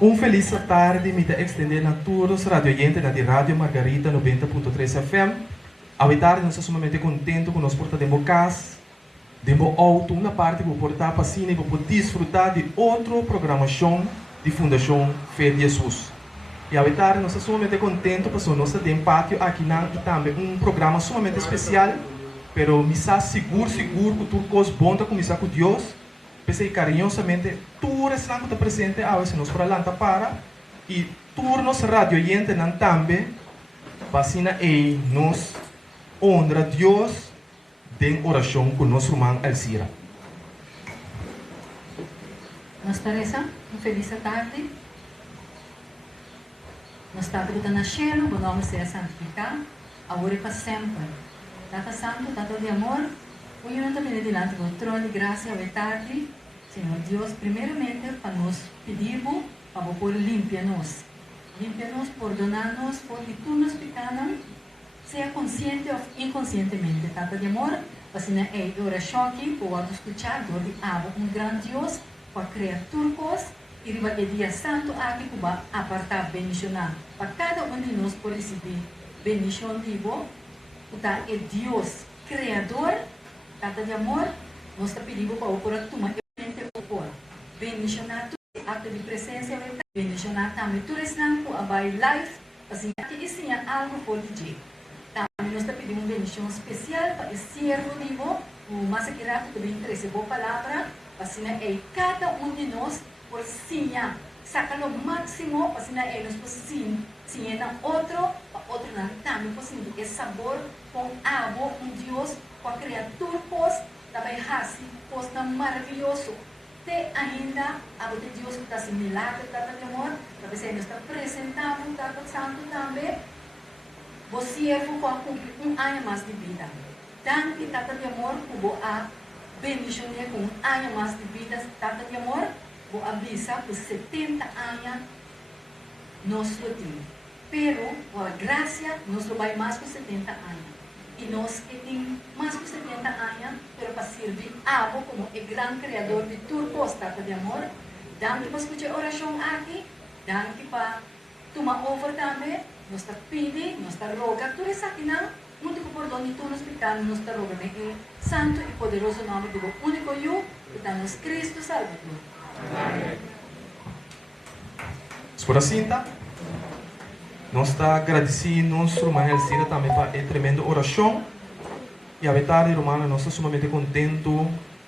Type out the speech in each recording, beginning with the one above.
Um feliz tarde, me está extendendo a todos os radioyentes da Rádio Margarita 90.3 FM. A tarde, nós estamos sumamente contentes com nós portar de casa, de auto, uma parte para portar para cine e para desfrutar de outra programação de Fundação Fé de Jesus. E a tarde, nós estamos sumamente contentes porque nós temos pátio aqui e também um programa sumamente especial, pero me está seguro que tudo coisa bom está começar com Deus. Pensei carinhosamente, tudo isso que está presente, a veces nos pralanta para, e turnos radio oyente nan também, vacina e nos honra Deus de oração com nosso irmão Elcira. Nós Teresa, feliz tarde. Nós estamos na cheio, o nome seja santificado, agora e para sempre. Tata Santo, Tata de amor, hoje também diante do trono de graça e tarde, Senhor Deus, primeiramente, para nós pedimos, para poder limpar-nos. Limpar-nos, perdonar-nos, porque tu nos pecados, seja consciente ou inconscientemente. Tata de amor, assim é oração aqui, pode escuchar, do abo, grande Deus, para criar turcos, e o dia santo aqui, para apartar bendicionar. Para cada de nós, por receber bendição vivo, é Deus, Criador, Tata de amor, nós pedimos para o tomar bendicionar tudo, ato de presença, bendicionar também tudo isso para a life, assim, isso é algo por DJ. Também nós pedimos bendição especial para esse servo vivo, o mais que rápido também recebeu a palavra, assim, é cada de nós, por sim, saca o máximo, assim, é nós sim, outro não, também por sim, esse sabor com água, Deus, com a criatura, também assim, posta maravilhoso. Ainda, a de Deus que está assim, milagre, Tata de amor, talvez ele está apresentando, Tata Santo também, você vai cumprir ano mais de vida. Tanto Tata de amor, vou a bendição com ano mais de vida, Tata de amor, vou avisar por 70 anos, nós lo temos. Pero, a graça, nós lo vai mais por 70 anos. E nós que temos mais de 70 anos, para servir a Abo como o grande criador de tudo, Tata de amor, dando para escutar a oração aqui, dando para tomar over também, nós está pedindo, nós está roga, tudo isso aqui não, único perdão de todos os pecados, nós está roga, em santo e poderoso nome do único eu, que está nos Cristo Salvador. Amém. Por assim, tá? Nós está agradecendo nosso irmão Elcira também para a tremenda oração. E a tarde, irmão, nós estamos sumamente contentes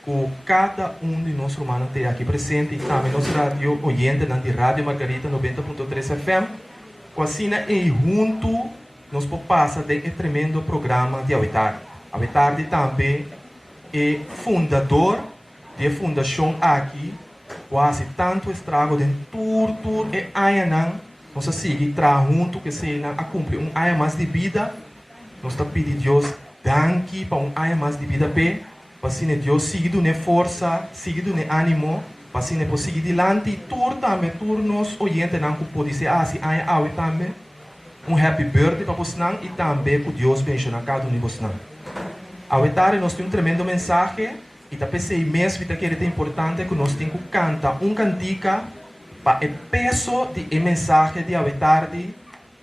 com cada de nossos irmãos que aqui presente e também nosso rádio oyente na Rádio Margarita 90.3 FM. Com assim, e junto, nós passamos de tremendo programa de Avitar. Avitar também é fundador da fundação aqui, quase tanto estrago de tudo e ainda. Nós seguimos junto que se a cumprir ano mais de vida. Nós estamos pedindo a Deus danke para ano mais de vida para assim Deus siga dando força, siga dando ânimo, para assim poder seguir adiante e também nos oyentes não pode dizer assim ano também happy birthday para você e também que Deus bendiga cada de vocês. A tarde nós temos tremendo mensagem e também sei mesmo que é importante que nós temos que cantar cantica para o peso de mensagem de a tarde,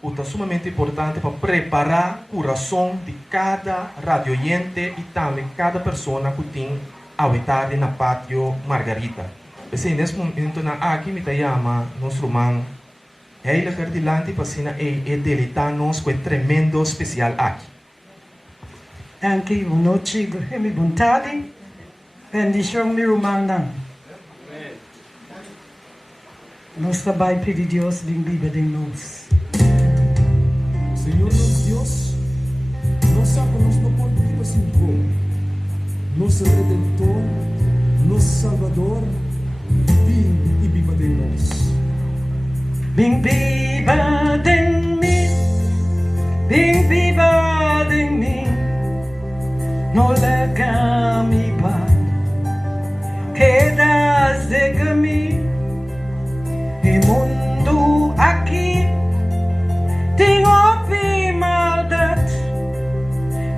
é sumamente importante para preparar o coração de cada radioyente e também cada pessoa que tem a tarde na pátio Margarita. Assim, nesse momento, aqui me chama nosso irmão Heila Cardilante para deletar-nos com tremendo especial aqui. Danke, boa noite, minha vontade, bendição, meu irmão. Nós também pedimos Deus bendiga de nós. Senhor nosso Deus, nós sabemos no ponto de vista nosso Redentor, nosso Salvador, vem e viva de nós. Vem viva de mim, vem viva de mim, no legami pai, quedas de caminho. O mundo aqui tem maldade.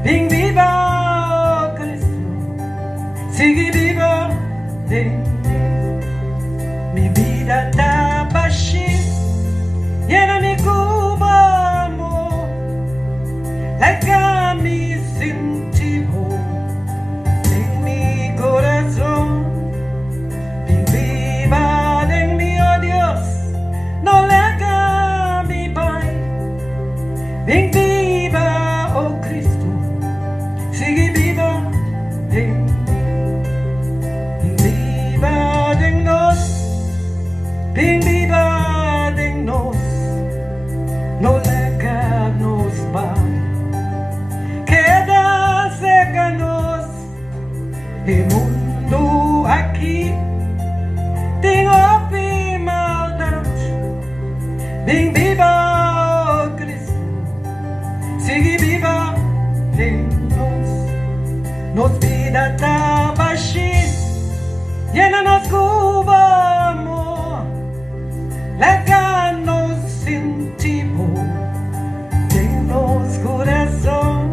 Vem viva Cristo, siga viva de mim. Minha vida tá baixinha. Bem viva, oh Cristo. Sigue viva em nós. Nos vida está baixinha, llena-nos com amor. Lega-nos sentimos em nosso coração.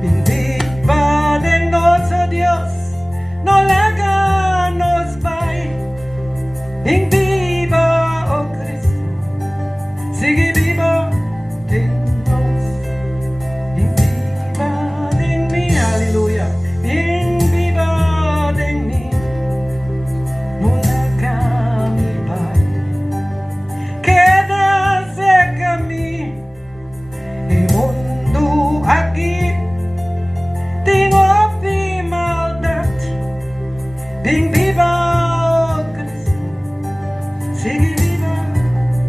Bem viva de nosso Deus, não lega-nos Pai. Bem viva, oh Cristo, sigue viva em nós. Bem viva de mim, aleluia. Bem viva de mim, não lega-me Pai. Queda-se caminho, e mundo aqui tem ouve maldade. Bem viva, oh Cristo, sigue viva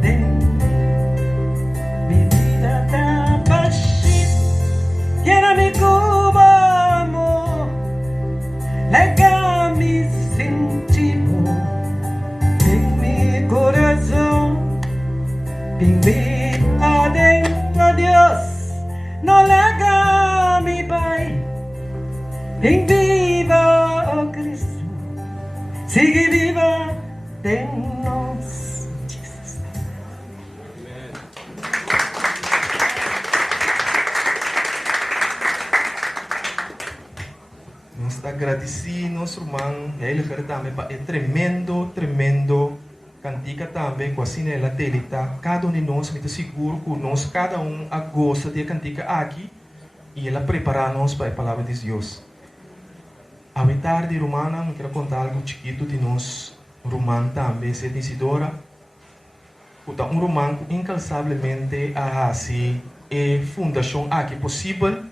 de mim. Minha vida tá baixinha, llena-me com amor. Lega-me sentido em meu coração. Bem viva dentro de Deus, não lega-me Pai. Bem viva, oh Cristo, sigue viva de nós. Jesus. Nós estamos agradecidos, nosso irmão, ele também é tremendo cantica também com a sinela dele, tá? Cada um de nós está seguro que nós, cada um, gosta de cantica aqui e ela prepara-nos para a palavra de Deus. A tarde romana, eu quero contar algo chiquito de nós, romano também, se decidora. Um romano incansavelmente assim é fundação aqui possível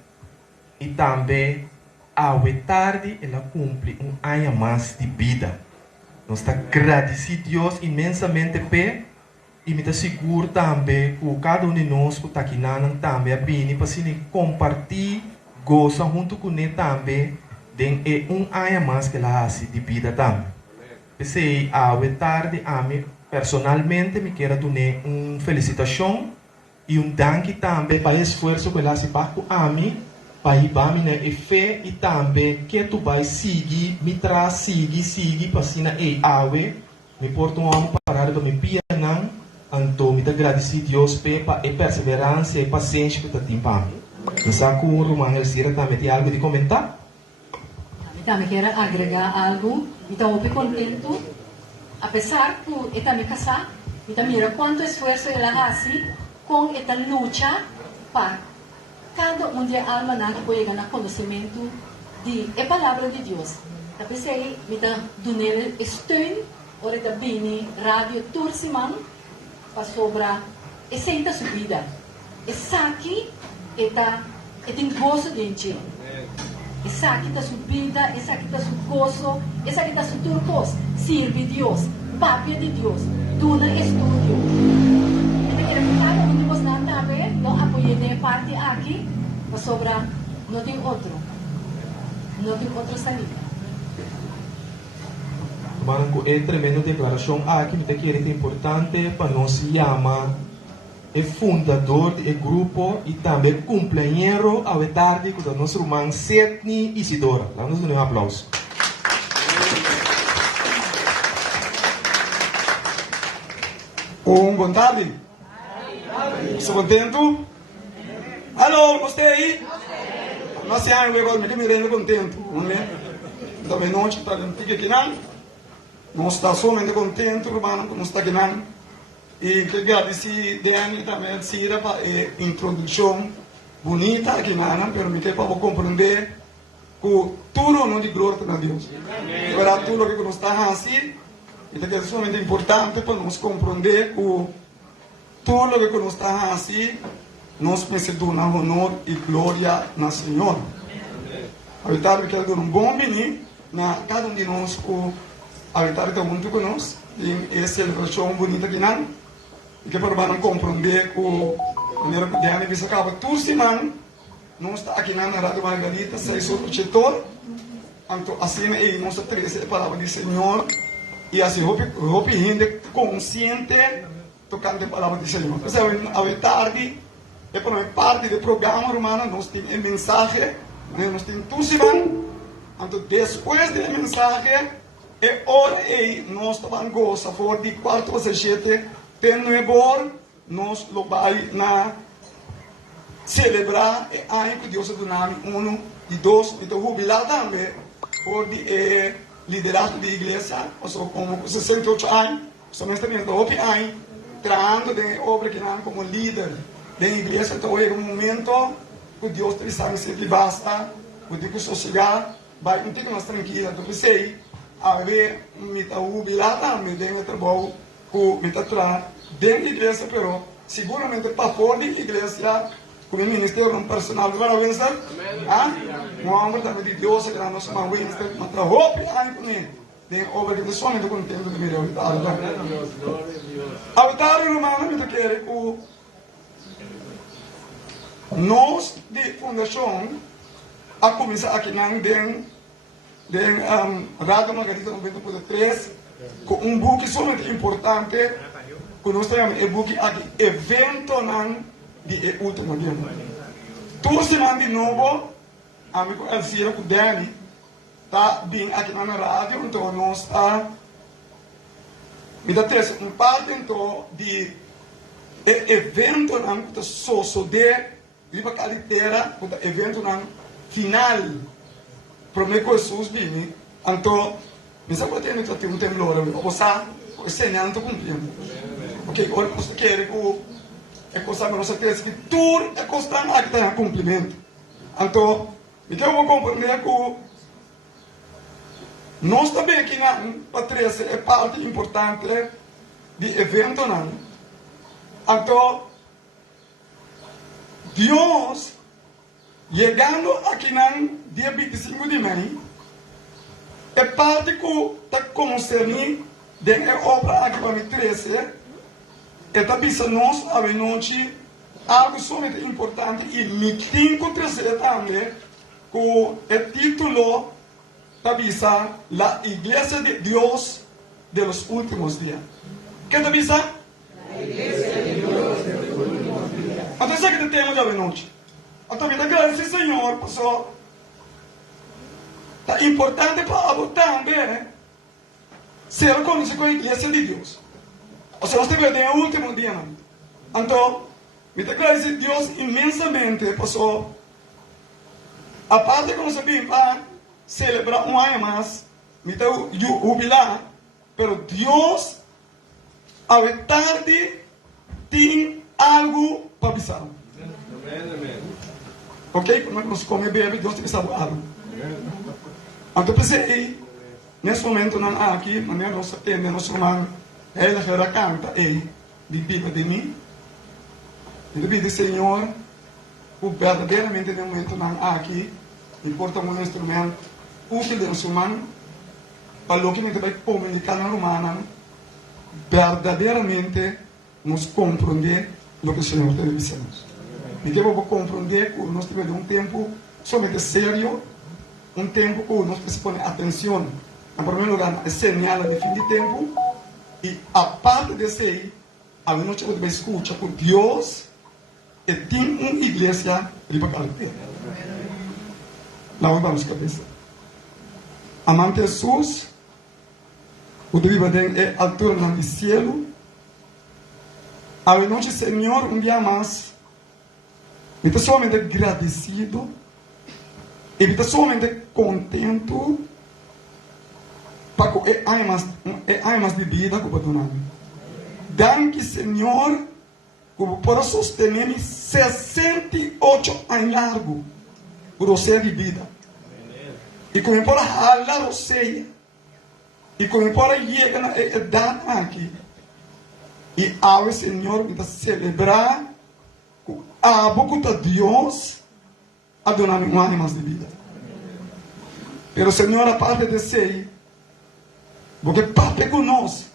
e também a tarde ela cumpre ano mais de vida. Nós estamos agradecidos a Deus imensamente e me seguro também que cada um de nós que está aqui também a vir para compartilhar, gozar junto com ele também. É ano mais que ela hace de vida também. Pensei, a tarde, a mim, personalmente, me quero dar uma felicitação e danke também para o esforço que ela hace para a mim, para a minha fé e também que tu vai seguir, me traz, seguir, para assim, me porto um ano para me pianar, então me agradecer a Deus para a perseverança e a paciência que tu tem para mim. Não sei como o irmão Elcira também tem algo de comentar? Também quero agregar algo. Então, eu fico contento, apesar que eu também casar, então mira quanto esforço ela faz com esta luta para cada um de alma que pode ganhar conhecimento da palavra de Deus. Então, pensei, me dá donele steun, ora da bini radio tursiman, para sobra e senta subida. E aqui tem gozo de gente. Essa aqui está sua vida, essa aqui está seu gozo, essa aqui está seu turcos. Sirve Deus, papia de Deus, duna estudio. Então, quero que cada um de vocês também, não apoie de parte aqui, mas sobra, não tem outro salida. Mano, é tremenda declaração aqui, que é importante para nós chamar é fundador do grupo e também cumpleañero a tarde com o nosso irmão Sidney Isidora. Damos um aplauso. Boa tarde. Estou contento? Alô, gostei? Nós estamos me contento, não é? Também não está aqui não. Não está somente contente, irmão, não está aqui não. E que agradecer Dani também Cira para a introdução bonita aqui na permite para compreender que tudo não de glória para Deus. Agora tudo que nós está assim, é somente importante para nós compreender que tudo que nós está assim, nós precisamos dar honor e glória na Senhor. A verdade é que é um bom menino na cada um de nós que a verdade está muito conosco e essa celebração bonita que não que para não compreender que o primeiro que Diana visa acaba tudo semana não está aqui na Rádio Margarita sai sobre o setor então assim aí nós temos a palavra do Senhor e assim roupa gente consciente tocando a palavra do Senhor. Mas a tarde, é para parte do programa, romano, nós temos a mensagem, nós temos tudo. Então, depois da mensagem, é hora aí, nós estamos gostando, for de 4 a 7, tem no nós vai na celebrar o ano que Deus deu nome, 1 e 2, então jubilar também, por de liderazgo da igreja, ou seja, como 68 anos, somente 9 anos, tratando de obra que não como líder da igreja, então é um momento que Deus precisa sempre basta, que Deus sossegar, vai um pouco mais tranquilo, então sei, a ver, me está jubilar também, dentro do trabalho, que me está atrás, dentro da igreja, pero seguramente para fora da igreja, como ministério personal para o Winston, um homem também de Deus, que nós chamamos Winston, mas para roupa, aí com ele, tem obra que só me dá contento de me dar a vitória romana, me quer que nós de fundação, a começar aqui não tem Rádio Margarita 90.3, com um book somente importante, que nós temos o book aqui, evento não de último dia. Tudo semana de novo, amigo Elcira com Dani, está bem aqui na rádio, então nós está me dá parte então de evento não que só de viva carteira, que evento não final, promete que Jesus vem, então me sabe que tem um temor, você ensinando cumprindo, ok? Agora você quer que é coisa nossa que tudo é constante aqui está em cumprimento. Então, eu vou compreender que nós também aqui na Patrícia é parte importante do evento, não? Então, Deus, chegando aqui no dia 25 de maio, é parte que está concernendo da obra aqui para Patrícia. Esta pista nós a noite algo somente importante e me tenho que trazer também com o título da pista La Iglesia de Dios de los Últimos Días. ¿Qué é a pista? La Iglesia de Dios de los Últimos Días. Então isso aqui temos já noite. Então me agradeço Senhor, pessoal. É importante para também ser conhecido com a Iglesia de Deus. O sea, nós temos o último dia, não? Então, me agradeço a Deus imensamente, pessoal. A parte que nós vimos para celebrar um ano mais, me jubilar, mas Deus, a tarde, tem algo para avisar. Ok? Quando nós comemos bem, Deus tem que saber algo. Então, pensei, nesse momento, não aqui, mas nós temos, nós chamamos. Ela já canta, ele vive de mim. Ele pede, Senhor, o verdadeiramente no momento não aqui, importa um instrumento útil de nosso humano, para o que a gente vai comunicar na humana, verdadeiramente nos compreender o que o Senhor tem dizendo. E que eu vou compreender que nós temos um tempo somente sério, um tempo que nós precisamos pôr atenção. Em primeiro lugar, é señal de fim de tempo. E a parte desse aí, a noite eu vou escutar por Deus e tem uma igreja de carteira. Lá vamos cabeça. Amante Jesus, o de viva é a altura do céu. A noite, Senhor, um dia mais, me estou somente agradecido e me estou somente contento. Para que é mais de vida que eu estou Danke, Senhor, que eu possa sostener 68 anos largo por você de vida. E que eu possa ralar você. E que eu possa chegar na idade aqui. E ao Senhor, me celebrar a boca de Deus a donar um ano mais de vida. Pero, Senhor, a parte de ser porque papai conosco.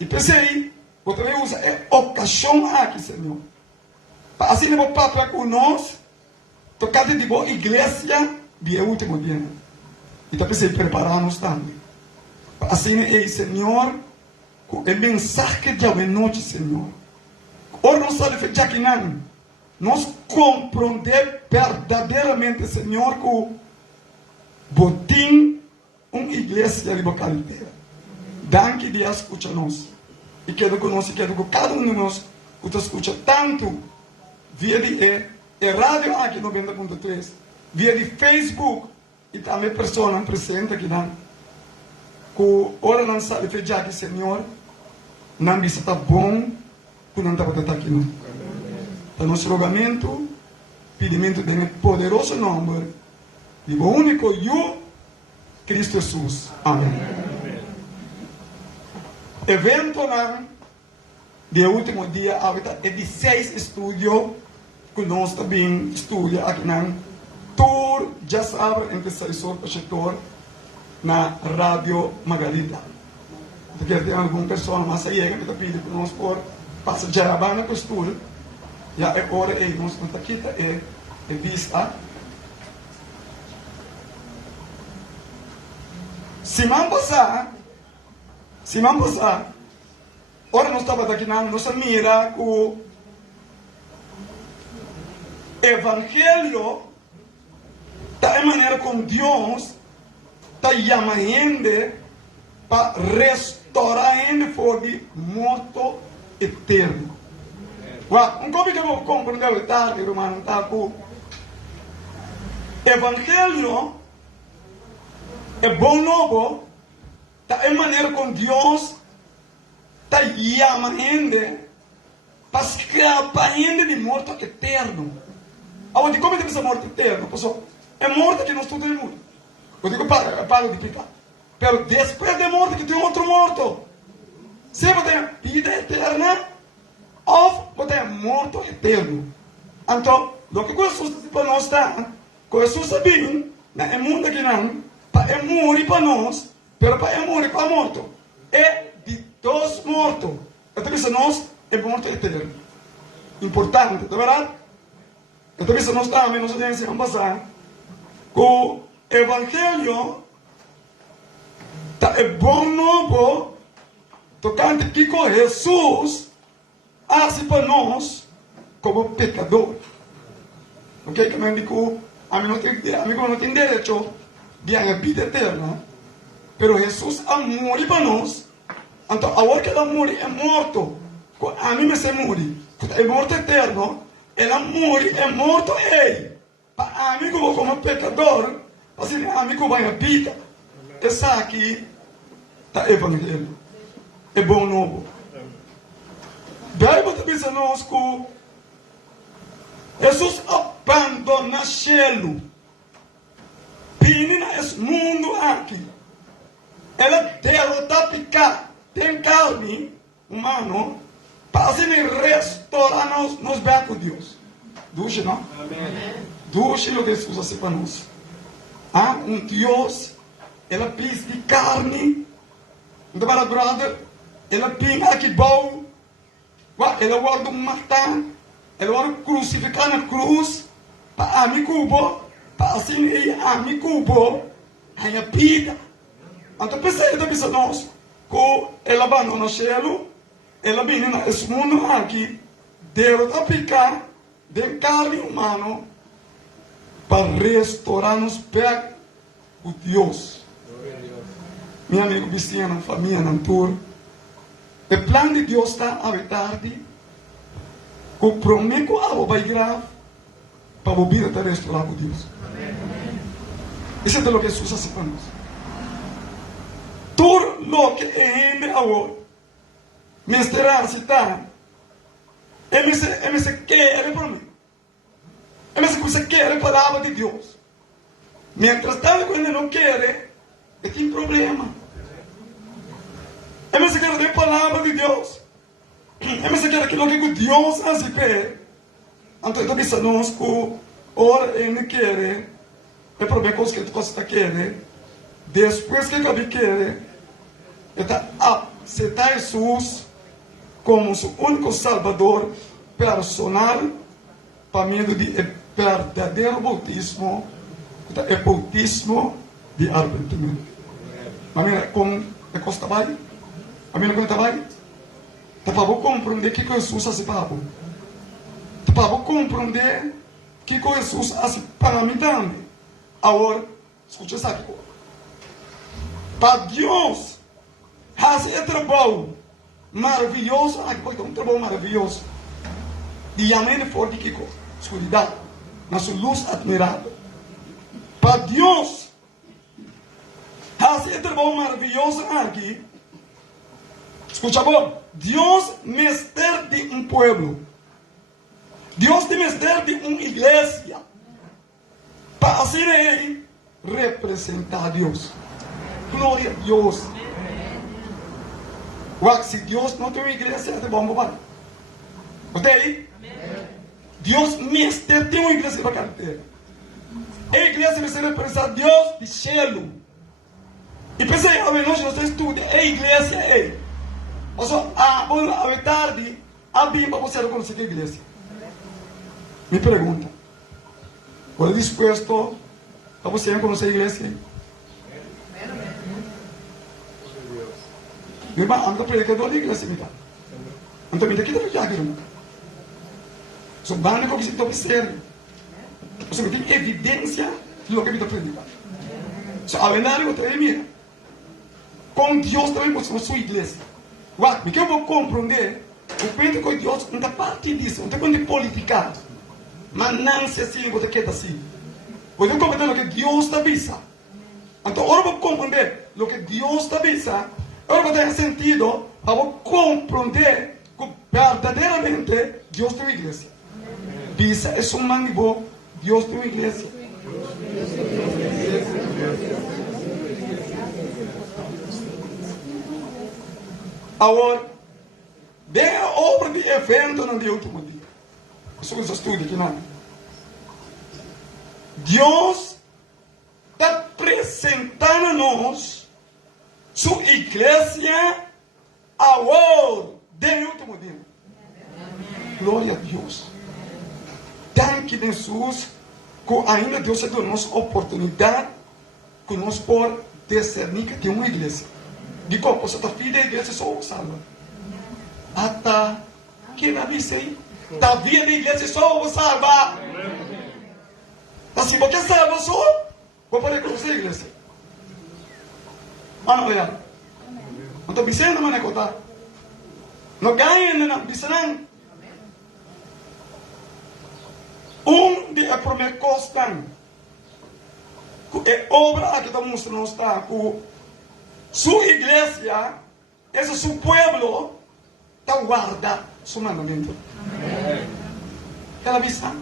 E pensei, você vai usar a ocasião aqui, Senhor. Assim, o papai conosco, tocar de boa igreja de último dia. Então, pensei, preparar-nos também. Assim, Senhor, com o mensagem de hoje noite, Senhor. Ora nós sabe já que não, nós compreender verdadeiramente, Senhor, que botim uma igreja de localidade. Danke de escuta nós. E quero que nós, quero que cada um de nós, que escuta tanto via de rádio aqui 90.3, via de Facebook e também pessoas presentes aqui não. Que ora não sabe já que, Senhor, não está bom que não está aqui não. Então, nosso rogamento, pedimento de poderoso nome, e o único eu, Cristo Jesus. Amém. Evento de último dia, é de 6 estúdios, que nós também estudamos aqui na Tour, já sabe, entre 6 horas para 7 horas, na Rádio Margarita. Porque tem alguma pessoa mais aí que está pedindo para nós por passar já a banda para o estúdio. Já é hora de nós não está aqui, é vista. Semana passada, ora nós estávamos aqui na nossa mira o Evangelho da maneira como Deus está chamando para restaurar ainda for de morto eterno. Um pouco que eu compreendo o tarde, irmão, tá com Evangelho é bom novo, da maneira como Deus está chamando para criar ainda de morto eterno. Aonde como deve ser morto eterno? Pessoal, é morto que nós todos temos. Eu digo para de explicar. Pero depois da morte que tem outro morto. Se você tem vida eterna, ou você é morto eterno. Então, o que Jesus para nós está, que Jesus sabia, é mundo que não, para morrer para nós, pero para morrer para morto. É de dois mortos. Então, se nós é morto eterno. Importante, de verdade? Então, se nós também nos ensinamos a passar, que o Evangelho é bom novo, tocante que com Jesus, assim para nós, como pecador. Ok? Que me digo, amigo não tem direito de a vida eterna, pero Jesus morre para nós. Então, a hora que ela morre é morto. A mim me se morre, é morto eterno. Ela morre, é morto, para amigo como pecador, assim, amigo vai a vida. Essa aqui está evangelho. É bom novo. Daí você pensa nós que Jesus abandona o cielo. Pinina esse mundo aqui. Ela derrota picar. Tem carne humana para assim restaurar nos bem com Deus. Duche, não? Duche o que Jesus assim para nós. Deus, ela precisa de carne. Então, para brother, ela pinga aqui bom. Ela guarda matar. Ela guarda crucificar na cruz. Para amigo, para assim, amigo, aí a vida. Então, pensa nós, que ela abandona o cielo, ela vem nesse mundo aqui, derrota picar, de carne humana, para restaurar-nos perto o Deus. Meu amigo Cristiano, família, Nantur, o plano de Deus está a tarde, que o prometo a vai grave, para o vida está restaurar por Deus. Isso é o que Jesus faz para nós. Tudo o que é agora, misturar se está, ele se quer para mim. Ele se quer a palavra de Deus. Mientras tanto, quando ele não quer, tem problema. Ele se quer a palavra de Deus. Ele se quer aquilo que Deus faz. Então, eu disse a nós que ora ele quer, é problema com os que você está querendo. Depois que ele quer, está aceitar Jesus como seu único salvador personal, para meio de verdadeiro bautismo, é bautismo de arrependimento. Maneira como é costa vai? A mim não está bem? Tá para compreender que Jesus hace para você. Tá para compreender que Jesus hace para mim também. Agora, escute isso aqui. Para Deus, hace esse trabalho maravilhoso. Aqui pode ter um trabalho maravilhoso. Diamante forte que escuridão, na sua luz admirável. Para Deus, hace esse trabalho maravilhoso aqui. Escucha bom, Deus mestre de um pueblo. Deus te mestre de uma igreja. Para assim ele representar a Deus. Glória a Deus. Se Deus não tem uma igreja, é bom para você. Deus mestre tem uma igreja para carteira. A igreja vai representar Deus de cielo. E pensei, a nós não estudamos, a igreja é. Mas a tarde, a Bíblia você reconhecer a igreja. Me pergunta, qual é disposto a você reconhecer a igreja? Meu irmão, anda predicador da igreja, me dá. Anda me dá que deve já, irmão. Só banda que você está observando. Você tem evidência do que você está predicando. Só a verdade eu tenho mira. Com Deus também você na sua igreja. O que eu vou compreender? O peito com Deus não está parte disso, não está quando politicado. Mas não se assim, você quer assim. Você compreender o que Deus está pensando. Então, agora eu vou compreender o que Deus está pensando. Agora vai ter sentido para compreender que verdadeiramente Deus tem uma igreja. Pisa é um mango, Deus tem uma igreja. Agora, vem a obra de evento no dia último dia. Isso é um estudo aqui, não. Deus está apresentando a nós sua igreja agora, do último dia. Glória a Deus. Tanto Jesus, que ainda Deus deu nos oportunidade que nós por discernir que tem uma igreja. De como você está filho da igreja só salva. Até que na vida aí, da vida da igreja só o salva. Assim, porque salva só, vou fazer com você, igreja. Ano olha. Não estou dizendo, mas não é não ganha, não dizendo. De a primeira costa, que é obra que estamos mostrando, que sua igreja, esse seu pueblo, está guardado seu mandamento. Ela vista.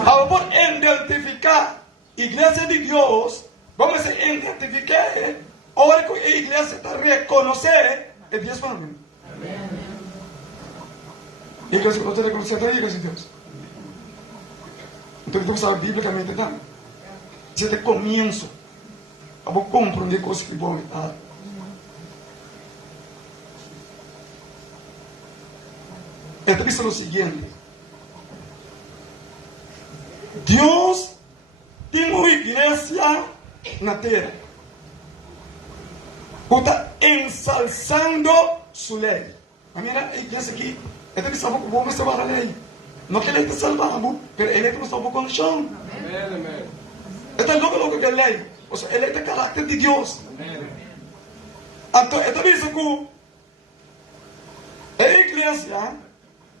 Agora, por identificar a igreja de Deus, vamos identificar, hora que a igreja está reconhecer, é Deus mandamento. A igreja que você reconhecer é a igreja de Deus. Então, você sabe biblicamente, não? Você tem começo. Eu vou compreender coisas que vão estar. É triste o seguinte. Deus tem uma igreja na terra. Que está ensalzando sua lei. A minha igreja aqui, é triste saber que vamos salvar a lei. Não que ele está salvando, mas ele está salvando com o chão. Está logo que a lei. Ou seja, ele é o caráter de Deus. Então, é também isso que a igreja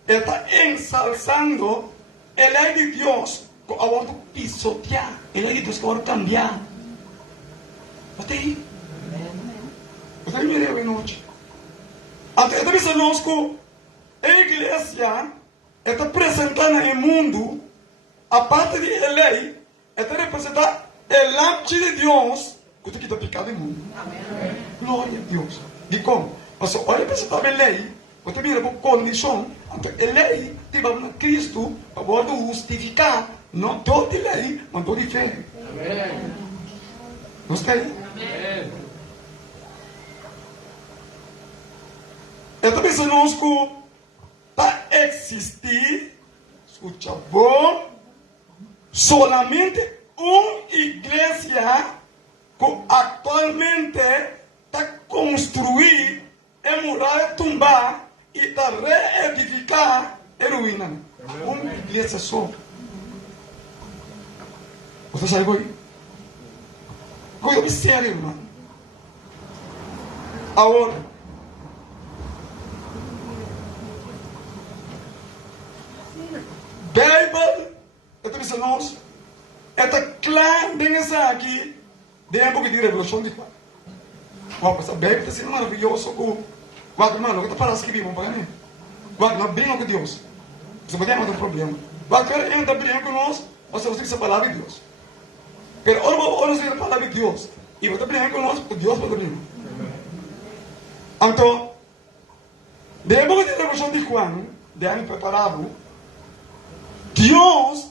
está ensalzando a lei de Deus, que agora pisotear, a lei de Deus que agora cambiar. Até aí. Até aí, me noite. Então, é também isso nós que a igreja está apresentando no mundo, a parte da lei, está representando a lâmpada de Deus que está pecado no mundo. Amém. Glória a Deus. De como? Mas olha para essa lei, você mira com condição, então a lei te vai na Cristo para poder justificar, não toda lei, mas toda fé. Amém. Não está aí? Amém. Então, pensa nós que para existir, escuta bom, solamente uma igreja que atualmente está com construir a muralha, tumbar e está reedificar a ruína. Uma igreja só. Você sabe aí? Coisa séria, irmão. Agora, Bible, eu estou dizendo nós, está claro bem essa aqui, tem um pouco de revelação de qual. A Bíblia está sendo maravilhoso com quatro mano, que está para escrever, vamos para mim. Quatro, não brinca com Deus. Você pode ter um problema. Quatro, ele está brincando com nós, você tem que ser a palavra de Deus. Pero ahora você tem a palavra de Deus. E você está brincando com nós, porque Deus pode brincar. Então, depois de revelação de Juan, de ano preparado, Deus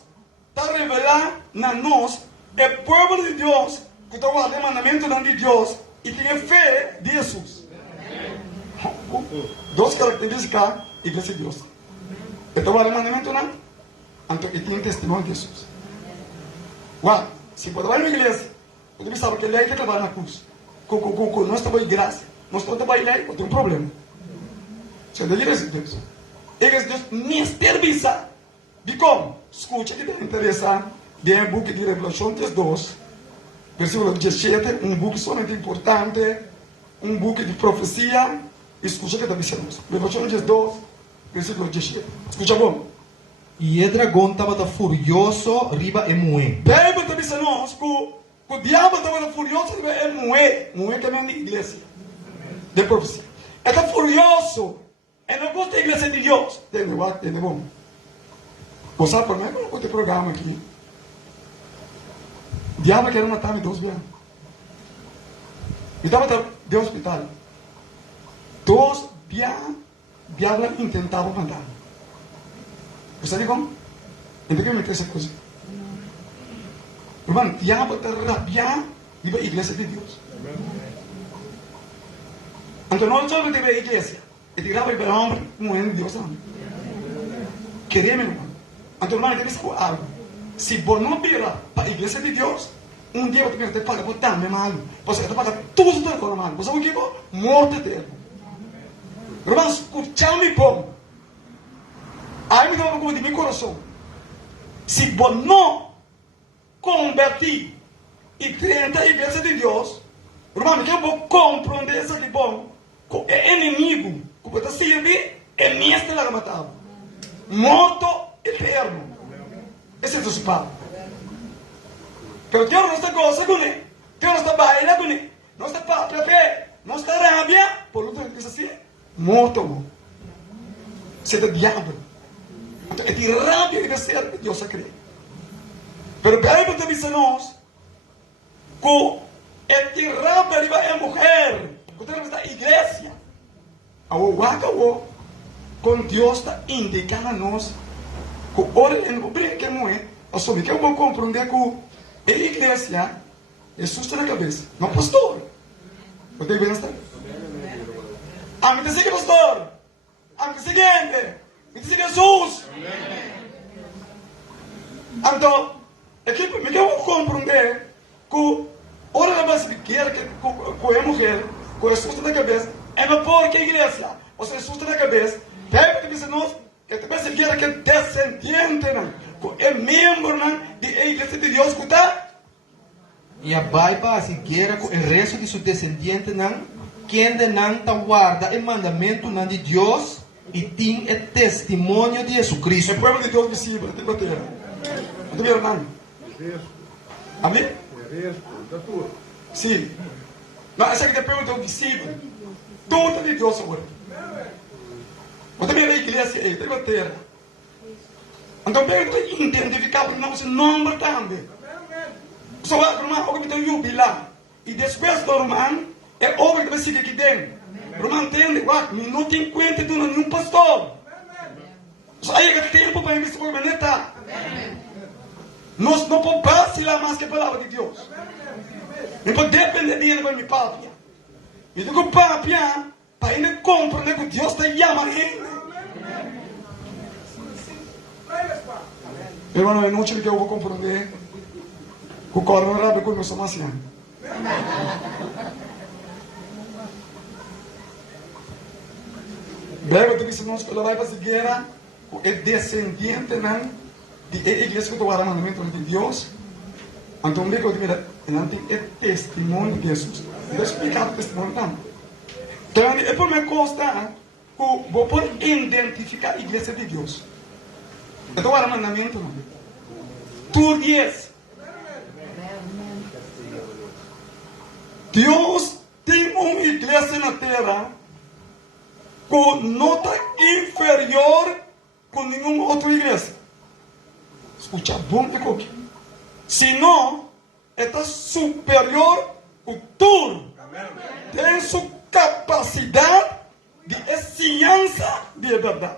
está revelando a nós, o povo de Deus, que está guardando o mandamento de Deus e tem fé de Jesus. Duas características da igreja de Deus. Está guardando o mandamento, não? Então, ele tem testemunho de Jesus. Uau, se você vai na igreja, você sabe que ele é que trabalha na cruz. Nós estamos em graça. Nós estamos trabalhando e tem um problema. Você é da igreja de Deus. A igreja de Deus nem serviça. De como? Escute que tem interessante. De um book de Revelação 2, versículo 17, um book somente importante, um book de profecia. Escute que está dizendo. Revelação 2, versículo 17. Escuta bom. E o dragão estava furioso, riba e moe. A Bíblia está dizendo que o diabo estava furioso, riba e moe. Moe que é uma igreja de profecia. Ele está furioso. Ele não gosta da igreja de Deus. Entende bom? Você sabe por mim? Eu coloquei o programa aqui. O diabo queria matar-me 2 vezes. E estava de hospital. 2 vezes, o diabo tentava matar-me. Você sabe como? Então, que eu meter essa coisa? Irmão, o diabo está rabiando a igreja de Deus. Então, não só de a igreja. Ele grava o homem, não é de Deus. Queremos, irmão. Então, irmão, tem que saber algo. Se você não vira para a igreja de Deus, um dia você tem que pagar por também, mano. Você tem que pagar tudo isso por mano. Você sabe o que? Morte eterna. Irmão, escute-me bom. Aí me dá uma coisa de meu coração. Se você não convertir e treinar a igreja de Deus, irmão, que eu vou compreender isso de bom. O inimigo que você serve é mestre lá matado. Morto eterno. Esse é o seu pai. Porque Deus não está gostando com ele. Deus não está bailando com ele. Não está pátria fé. Não está rabia. Por outro lado, diz assim: morto. Você é do diabo. Então, é de rabia que você serve Deus a crer. Pero a Bíblia está dizendo nós que é de rabia ele vai a mulher. Você não está na igreja. Com Deus está indicando a nós que olha no brinque moe, eu soube que eu vou compreender que a igreja é susto na cabeça, não pastor. Você vê esta? Ah, me diz que pastor. Ah, me diz seguinte. Me diz Jesus. Então, é que eu vou compreender que olha na base de que a mulher com o susto na cabeça é uma porca igreja. Você susto na cabeça. Bíblia diz nós que te pensa que era que descendiente, é membro da igreja de Deus que está. E a Bíblia se quer com o resto de seus descendentes, quem não guarda o mandamento de Deus e tem o testemunho de Jesus Cristo. É o povo de Deus visível, tem que ter. Não tem irmão? Amém? Sim. Mas essa aqui é o povo de Deus visível. Tudo de Deus agora. Mas também a igreja tem que ter. Então, tem que identificar o nosso nome também. Só que o irmão tem que jubilar. E depois do irmão, é obra que vai seguir aqui dentro. O irmão entende, não tem conta de nenhum pastor. Só aí é tempo para investir por planeta. Nós não podemos vacilar mais que a palavra de Deus. Não podemos depender de ele para minha pátria. E do que o pátria, para ele compreender que Deus está chamando ele. Irmão, é inútil que eu vou compreender que o coronel rabe com o meu somaciano. Bíblia diz que ela vai para seguir o descendiente de igreja que tu guarda mandamento de Deus. Então, Bíblia diz que é testemunho de Jesus. Eu vou explicar o testemunho também. Então, é por me consta que vou poder identificar a igreja de Deus. Então, guarda mandamento não. Tu diz. Deus tem uma igreja na terra com nota inferior com nenhuma outra igreja. Escucha bom de coque. Se não, está superior com tudo. Tem sua capacidade de ciência de verdade.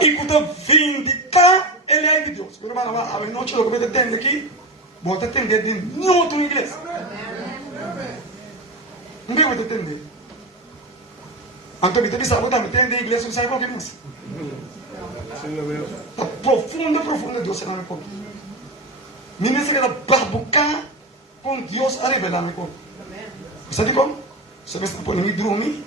E quando vindicar, ele é de Deus. Quando a noite eu vou entender aqui, vou entender de nenhuma outra igreja. Não vou entender. Então, me sabe, me entende a igreja, não sabe qual que é mais. Está profunda Deus na minha corpo. Me necessita babucar com Deus a revelar minha corpo. Sabe como? Você vai estar por mim dormir,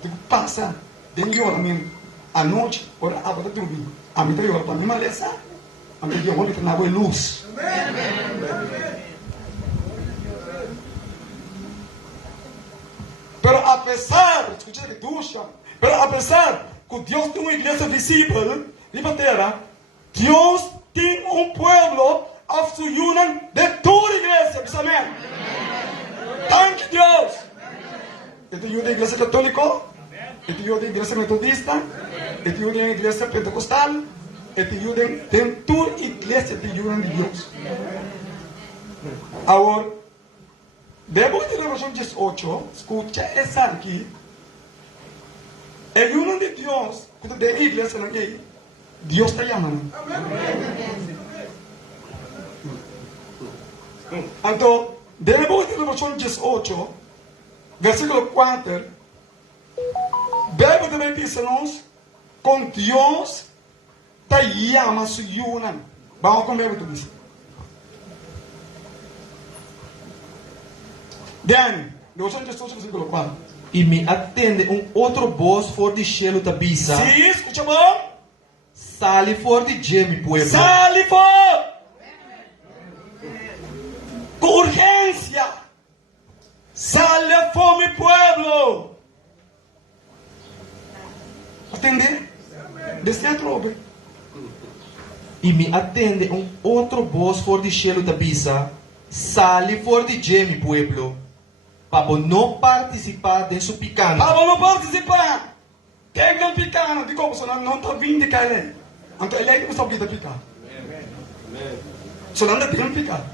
tipo, passa, tem que orar mesmo. À noite, ora, a botar dormir. A mim tem que orar para mim, mas a mim tem que orar que não há luz. Pero a pesar, escucha que ducha, pero a pesar que Dios tiene una iglesia visible, viva terra, Dios tiene un pueblo of su unión de toda iglesia, ¿sí? Amén. Thank you, Dios. Este yo de iglesia católica, este yo de iglesia metodista, este yo de iglesia pentecostal, este yo de toda iglesia de unión de Dios. Ahora, depois de Revolução 18, escucha essa aqui. É união de Deus, quando tem igreja na igreja, Deus está chamando. Então, depois de Revolução 18, versículo 4, Bíblia também diz-nos, com Deus está chamando sua união. Vamos com a Bíblia diz. Dani, Revolução 18, versículo 4. E me atende outro voz for de cielo da bisa. Sim, escuta bom. Sale for de Jemi pueblo. Sale for! Com urgência! Sale for mi pueblo! Atender? Desce a tropa. E me atende outro voz for de cielo da bisa. Sale for de Jemi pueblo. Para não participar de sua picana. Para não participar! Quem não picana? De como? Não está vindo de cair. Então ele é que não sabe picar. Só não tem que picar.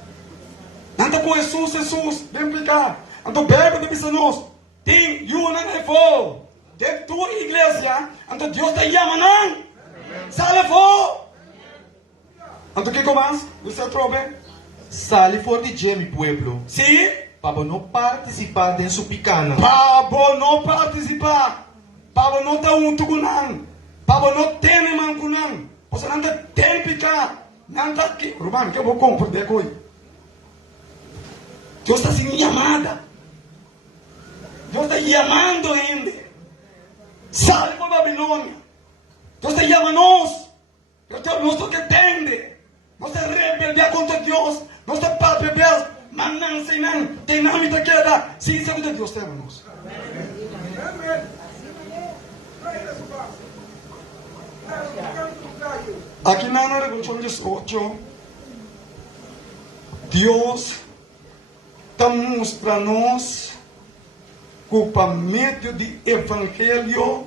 Não está com Jesus, vem picar. Então Bíblia diz a nós, tem união e fogo. De tua igreja, então Deus está chamando. Sale for! Então o que começa? Você trova? Sale for de Jemi pueblo. Sim? Para não participar de sua picana. Para não participar. Para não estar junto com não. Para não ter nem com não. Você não tem que picar. Não está aqui. Romano, que eu vou compreender com ele. Deus está sendo chamada. Deus está chamando ainda. Sai para Babilônia. Deus está chamando nós. Nós não entendemos. Nós estamos rebeldes contra Deus. Nós estamos para beber. Mas não sei não. Tem nome da queda. Sim, isso é o que Deus tem para nós. Aqui na Revolução 18, Deus está mostrando nós que por meio do Evangelho,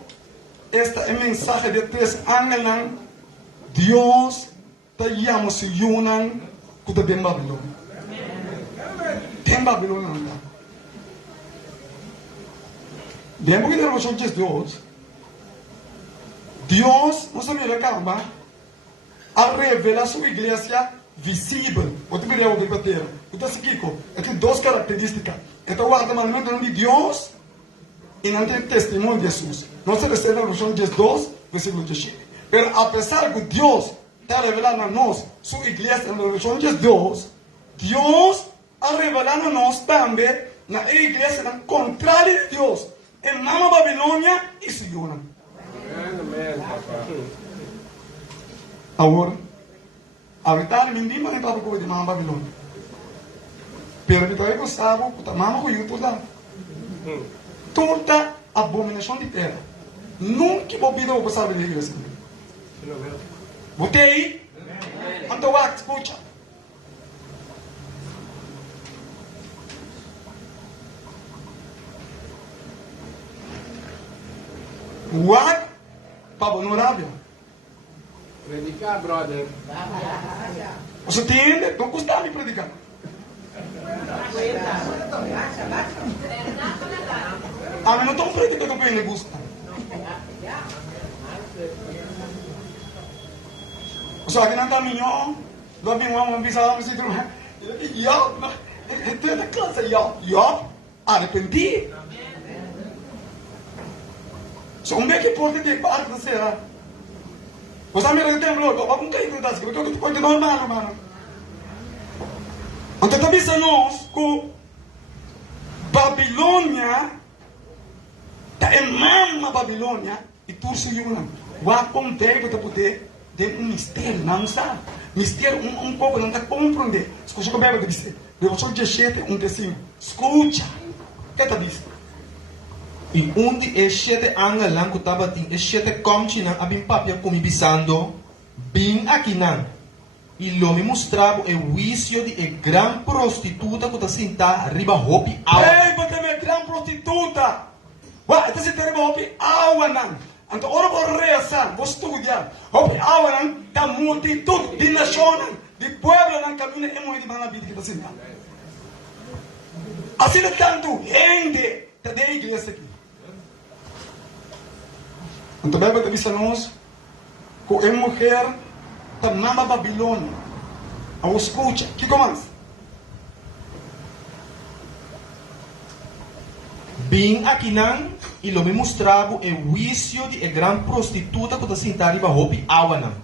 esta é a mensagem de 3 anos, Deus está chamando se unam com o bem Babilônia. Tem Babilônia não está. Lembra que na Revolução 18, Deus, não se me reclama, a revelar sua igreja visível. Eu te queria ouvir para ter. Então, se Kiko, tem 2 características. Então, o mandamento de Deus e não tem testemunho de Jesus. Não se recebe na Revolução 12, versículo 17. Mas, apesar que Deus está revelando a nós sua igreja na Revolução 12, Deus está revelando a nós também na igreja contrária de Deus. Em Mama Babilônia e Siona. Agora, a vitória ninguém vai entrar com o de Mama Babilônia. Pero que tu gostava, que Mama com o lá. Toda abominação de terra. Nunca vou pedir o passar da igreja. Botei aí? Então, escuta. What? Pablo no Arábia. Predicar, brother. Você entende? Não custa me predicar. A mim não estou predicando o que ele gosta. Você aqui não está minho, não vi uma visão, mas eu da classe, arrependi. So, que pode ter parte da serra. Você me retém, logo, vamos cair com das coisas, que pode normal, mano. Então, também nós, que Babilônia, tá é mesma Babilônia, e tudo suyo, o acontece para poder ter mistério, não sabe? Mistério, pouco não está compreendendo. Escuta o que eu disse. Eu sou de 7, 5. Escuta. O que está dizendo? E onde é 7 anos lang que estava assim, é 7 comchi nang abing papia kumibisando, bem aqui nang. E lo me mostrava o juízo de gran prostituta que está sentada riba hopi awa. Ei, você é gran prostituta. Ué, está sentada riba hopi awa nang. Então, ora vou rezar, vou estudar. Hopi awa nang, da multitud de nações, de pueblo nang caminha e moeda de mana vida que está sentada. Assim de tanto, gente, está da igreja aqui. Então, a Bíblia diz a nós que a mulher está na Babilônia. A escuta, que começa? Bem aqui nang, e lo me mostrava o juízo de gran prostituta que está sentada riba hopi awa nang.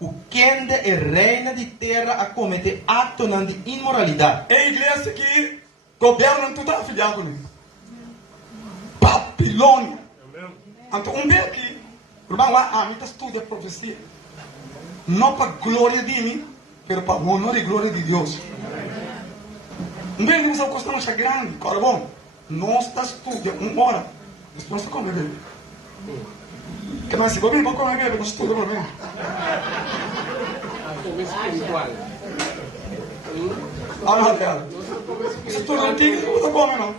O quem é reina de terra a cometer ato nang de imoralidade. A igreja que governa tudo afiliado ali. Babilônia. Então, dia aqui, irmão, a mim está estuda profecia. Não para glória de mim, mas para honor e glória de Deus. Dia que você custa mais grande, cara bom. Nós está estudando 1 hora. Nós está comendo. Que mais se você vai comer, nós estuda por mim. Como espiritual. Ah, cara. Isso tudo não tem que você come, não.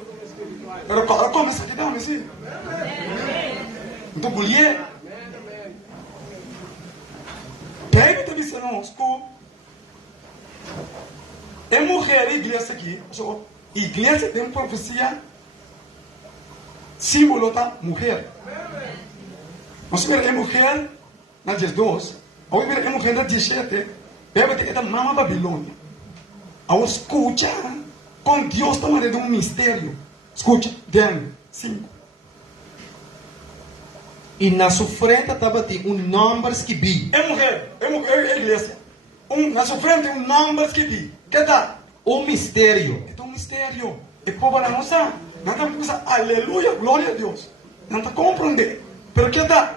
Mas cara, come isso aqui também, sim. Então, mulher, pega te disse nós que é mulher igreja aqui, igreja tem profecia, símbolo da mulher. Nós vemos a mulher na 12, hoje vemos a mulher na 17, pega te esta mama Babilônia. Ao escutar, com Deus está de um mistério. Escute, Daniel 5. E na sua frente estava número que vi. É mulher, é igreja. Na sua frente número que vi. Que tal? O mistério. É um mistério. E povo não sabe. Não está pensando, aleluia, glória a Deus. Não está compreendendo. Pero que tal?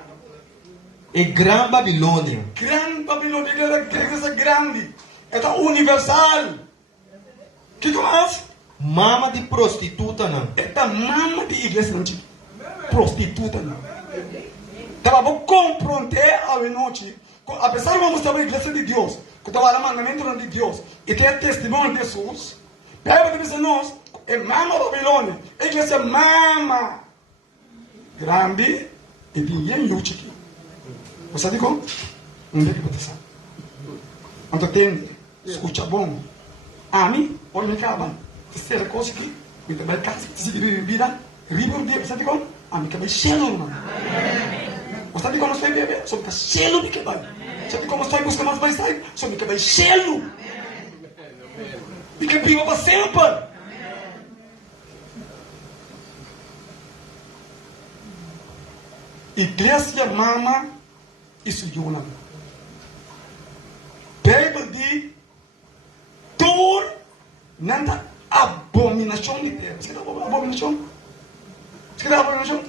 É Gran Babilônia. Gran Babilônia, igreja grande. É universal. Que mais? Mama de prostituta não. É mama de igreja não. Prostituta não. Então, vou compreender a noite. Apesar de vamos estar na igreja de Deus, que estava no mandamento de Deus, e tem testemunho de Jesus, a Bíblia diz a nós, é mama Babilônia, a igreja é mama grande e ninguém lute aqui. Você digo? Não é que você sabe. Então, tem, escuta bom. A mim, olha me acaba. Terceira coisa aqui, me trabalha em casa, se vida, vive um dia, você digo? A mim, acaba cheio, irmão. Você sabe como estou bebendo? Só fica cheio de que vai. Sabe como estou buscando mais vai sair? Só fica bem cheio. E que viva para sempre. Igreja mama isso de uma. Bíblia diz tudo nada abominação de Deus. Você está abominação? Você está abominação?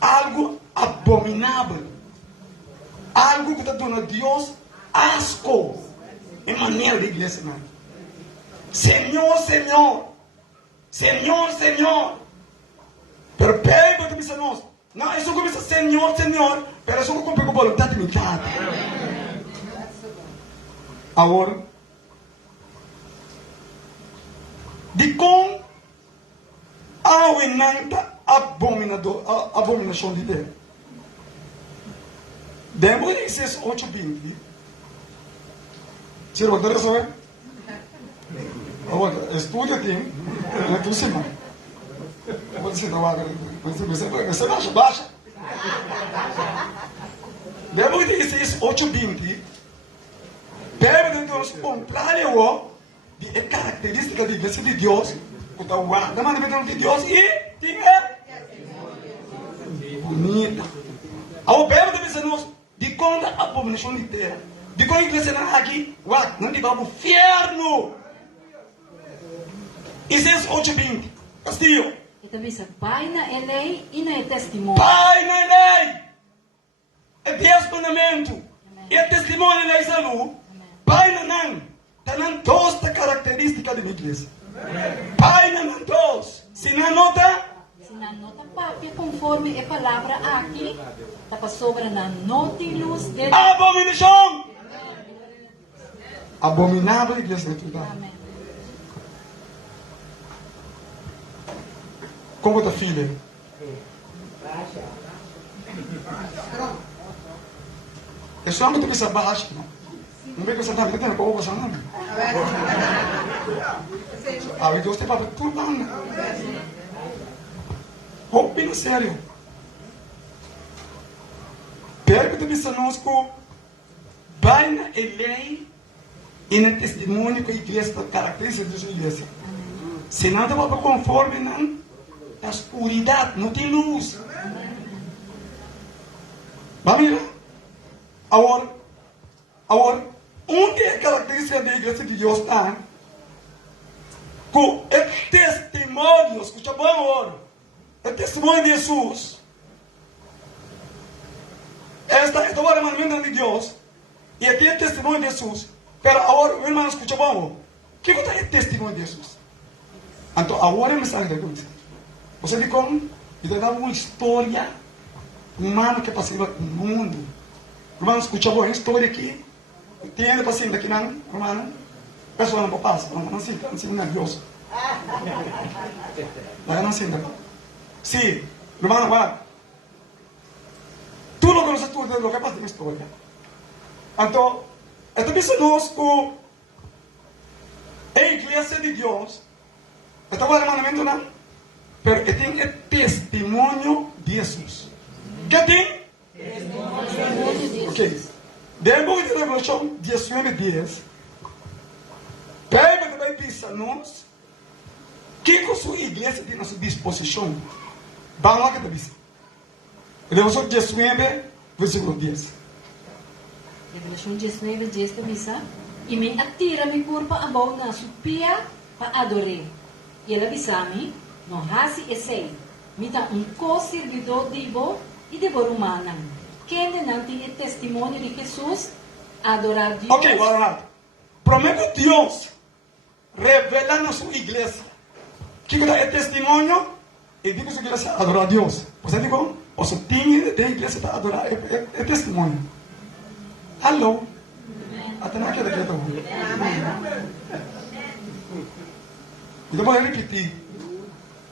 Algo abominável. abominável. Algo que está dando a Deus asco em maneira de igreja, não. Senhor, Senhor. Senhor, Senhor. Pero pega que pensa nós. Não, isso começa Senhor, Senhor. Pero isso cumpre com vontade limitada. Agora, de com a winanta abominação de Deus. Demos esses 8:20. Tira o endereço, é? Agora, estude aqui, na tua semana. Vou dizer, você baixa. Demos esses 8:20. Pega de Deus contrário de característica de igreja de Deus. O tal mandamento de Deus e tinha bonita. Ao pega de nós de conta a abominação de terra. De quando a igreja não aqui, não te vai para o inferno. Isso é 8:20. Castillo. Então, bisa, pai na lei e não é testemunho. Pai na lei. É 10 mandamentos. E é testemunho na lei. Pai na não. Está na todas as características da igreja. Pai na não todos. Se não nota. Se não nota papia conforme a palavra aqui, está sobra na notilus de... Abominação. Abominável igreja de tudo. Amém. Como está filha? É só muito pensar baixo, não? Não vem pensar tanto, não pode passar nada. Ah, Deus tem para tudo lá, né? Bem sério. Pergunta pensar nós com vai na lei e no testemunho que a igreja está característica da sua igreja. Se nada vai conforme, não. A escuridão, não tem luz. Vamos lá? Agora, onde é a característica da igreja de Deus está? Com o testemunho, escuta bem agora. O testemunho de Jesus. Esta é o mandamento de Deus. E aqui é o testemunho de Jesus. Mas agora, meu irmão, escuta bem. O que é o testemunho de Jesus? Então, agora é a mensagem da coisa. Você vê como? Ele dá uma história humana que passa no mundo. Irmão, escuta bem, a história aqui. Entende passando aqui, não? Irmão? Pessoal não passa, não assim nervioso. Não assim, não. Sim, irmão, vai. Tu não conheces tudo do que passa na história. Então, esta vez nós, a igreja de Deus, esta é o mandamento, não? Pero tem o testemunho de Jesus. Que tem? Testemunho de Jesus. Ok. Depois de Revelação 19:10, Pedro vai pensar nós que a sua igreja tem à sua disposição. Vamos lá que está dizendo. Revelação 19, versículo 10. Revelação 19:10 está bisa. E me atira mi curva a bau na supia para adorar. E ela bisa mi. No hasi esei, mita co-servidor dibo e de borumana. Quem não tem testemunho de Jesus, adorar Deus. Ok, agora. Prometo Deus revela na sua igreja que é testemunho e digo sua igreja adorar Deus. Você digo, o seu time da igreja está adorar é testemunho. Alô? Até não quer decretar. Então vou repetir.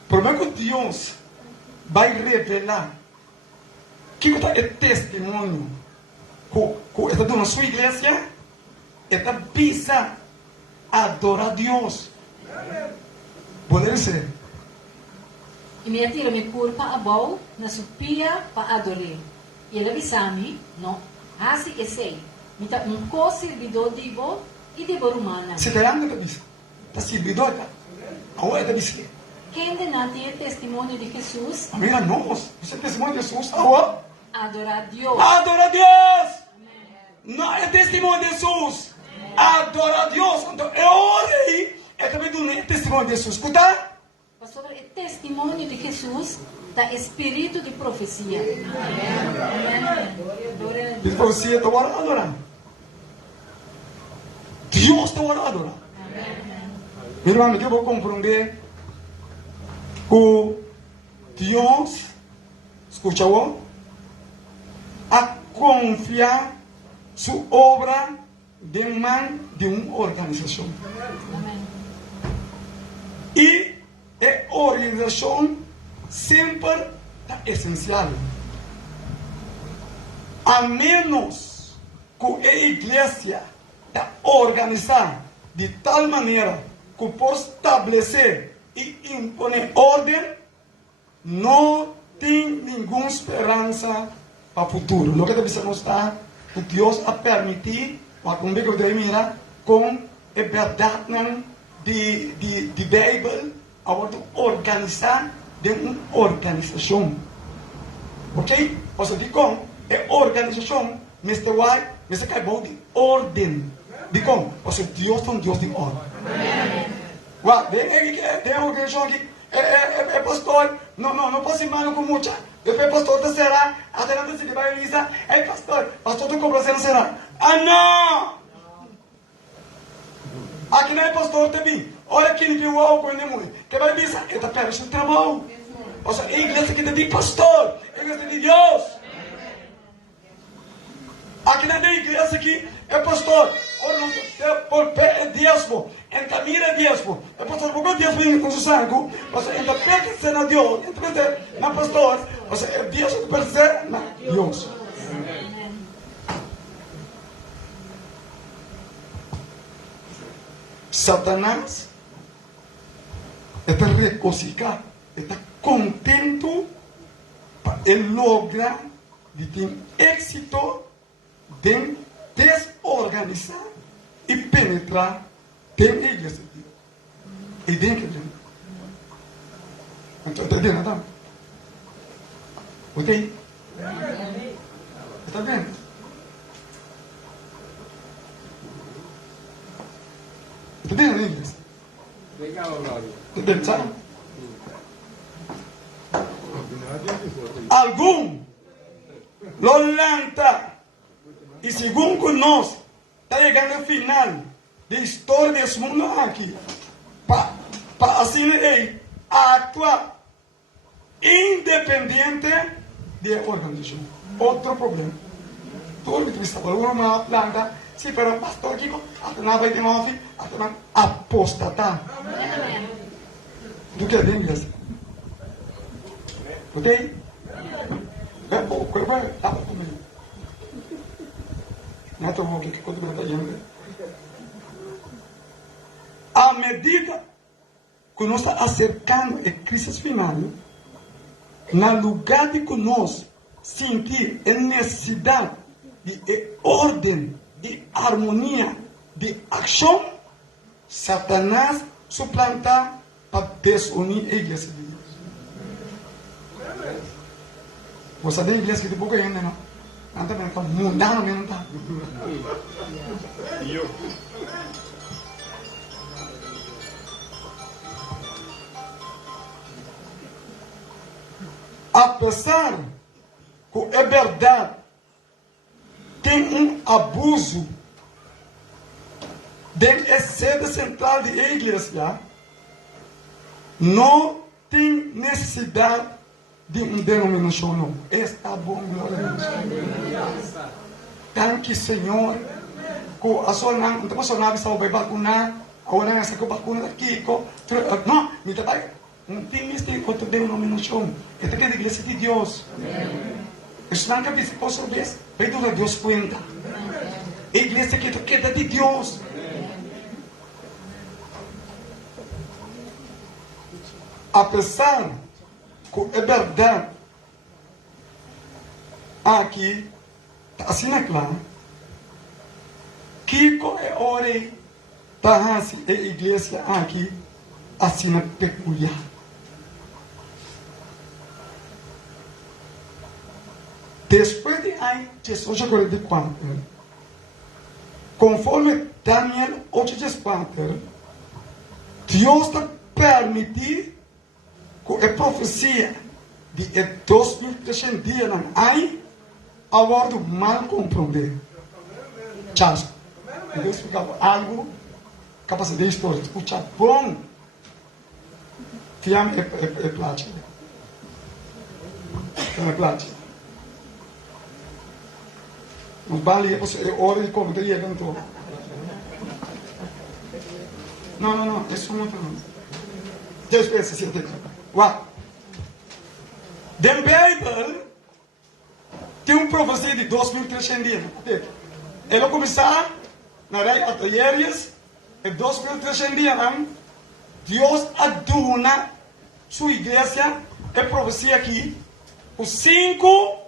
Prometo Deus vai revelar que é testemunho que está na sua igreja, está pisa adorar Deus. Pode ser. E me atira mi curva a bau na supia para adorar. E ela bisami, no, hasi esei, mita co-servidor dibo e de borumana. Se te lembra disso? Está servidor, agora está dizendo. Quem não tem testemunho de Jesus, Mira, nós, você é testemunho de Jesus, agora? adorar Deus. Adora Deus! Não é testemunho de Jesus. Adora Deus. Então, eu orei. É também do testemunho de Jesus. Escuta? Sobre el testimonio de Jesús, da espíritu de profecía. Amén. Gloria a De Dios. profecía te voy a adorar. Dios te va a adorar. Mi hermano, yo voy a comprender que Dios, escucha vos, a confiar su obra de man de una organización. Amén. Y la organización siempre es esencial. A menos que la iglesia está organizada de tal manera que pueda establecer y imponer orden, no tiene ninguna esperanza para el futuro. Lo que debemos estar, que Dios ha permitido, para que eu dei mira, com a verdade de Bíblia, a organizar de uma organização. Ok? Ou seja, com a organização, Mr. White, Mr. Caibou de ordem. De como? Ou seja, Deus é um Deus de ordem. Ué, tem uma organização aqui, é pastor, não posso ir mais com muita. Depois pastor da será, até não decide, vai misa, pastor tu compra não será. Ah, não! Aqui não é pastor também. Olha aqui, não viu algo nem muito. Que vai misa, ele está perdendo o trabalho. Ou seja, a igreja aqui tem pastor, a igreja de Deus. Aqui não é igreja aqui, é pastor. Olha, por pé é diezmo, em caminho é diezmo. É pastor, por que diezmo vem com o sangue? Ou seja, entre pertencer a Deus, entre pertencer a pastor, ou seja, é diezmo de pertencer a Deus. Satanás está regocijado, está contento para él lograr de tener éxito de desorganizar y penetrar en la iglesia de Dios. Y dentro de Dios. Entonces, ¿está bien, Adam? ¿Usted? ¿Está bien? ¿Está bien en la iglesia? Legal, brother. ¿Está bien, sabe? Algum lo lança e segundo conosco está chegando ao final da história desse mundo aqui para assim ele atuar independente da organização. Outro problema. Todo que está falando uma planta, se para o pastor aqui, até na vai de novo, até na apostatar. Do que é da igreja? Ok? É pouco, vai dar para comer. Não é tão bom que quando vai estar à medida que nós estamos acercando a crise final, no lugar de que nós sentir a necessidade de ordem, de harmonia, de ação, Satanás suplanta para desunir a igreja de Deus. Você tem igreja que tem pouco ainda, não? Não está bem, está mudando mesmo, tá? Apesar que é verdade, tem abuso dentro da sede central da igreja, não tem necessidade de uma denominação, não. Está bom, glória a Deus. Thank you, Senhor. Que a sua não vai vacunar, agora não vai vacunar aqui, não, me trabalha. Não tem mistério outra denominação. Esta é a igreja de Deus. Isso não é que posso ver. Vai dar Deus conta. A igreja que é de Deus. Apesar que é verdade, aqui, assim é claro, que é hora da a igreja aqui, assim é peculiar. Depois de aí, Jesus 44, conforme Daniel 8:4, Deus está permitindo com a profecia de 2.300 dias aí, a hora do mal compreender. Charles, Deus explicava algo, capaz de história, escutar bom, fiam é plática. É plática. Mas vale, é hora de como teria cantor. Não, é só uma pergunta. Deus pensa assim, uau. The Bible tem uma profecia de 2.300 dias. Ele começar na rei ateliês, e 2.300 dias, Deus aduna sua igreja, é profecia aqui, os 5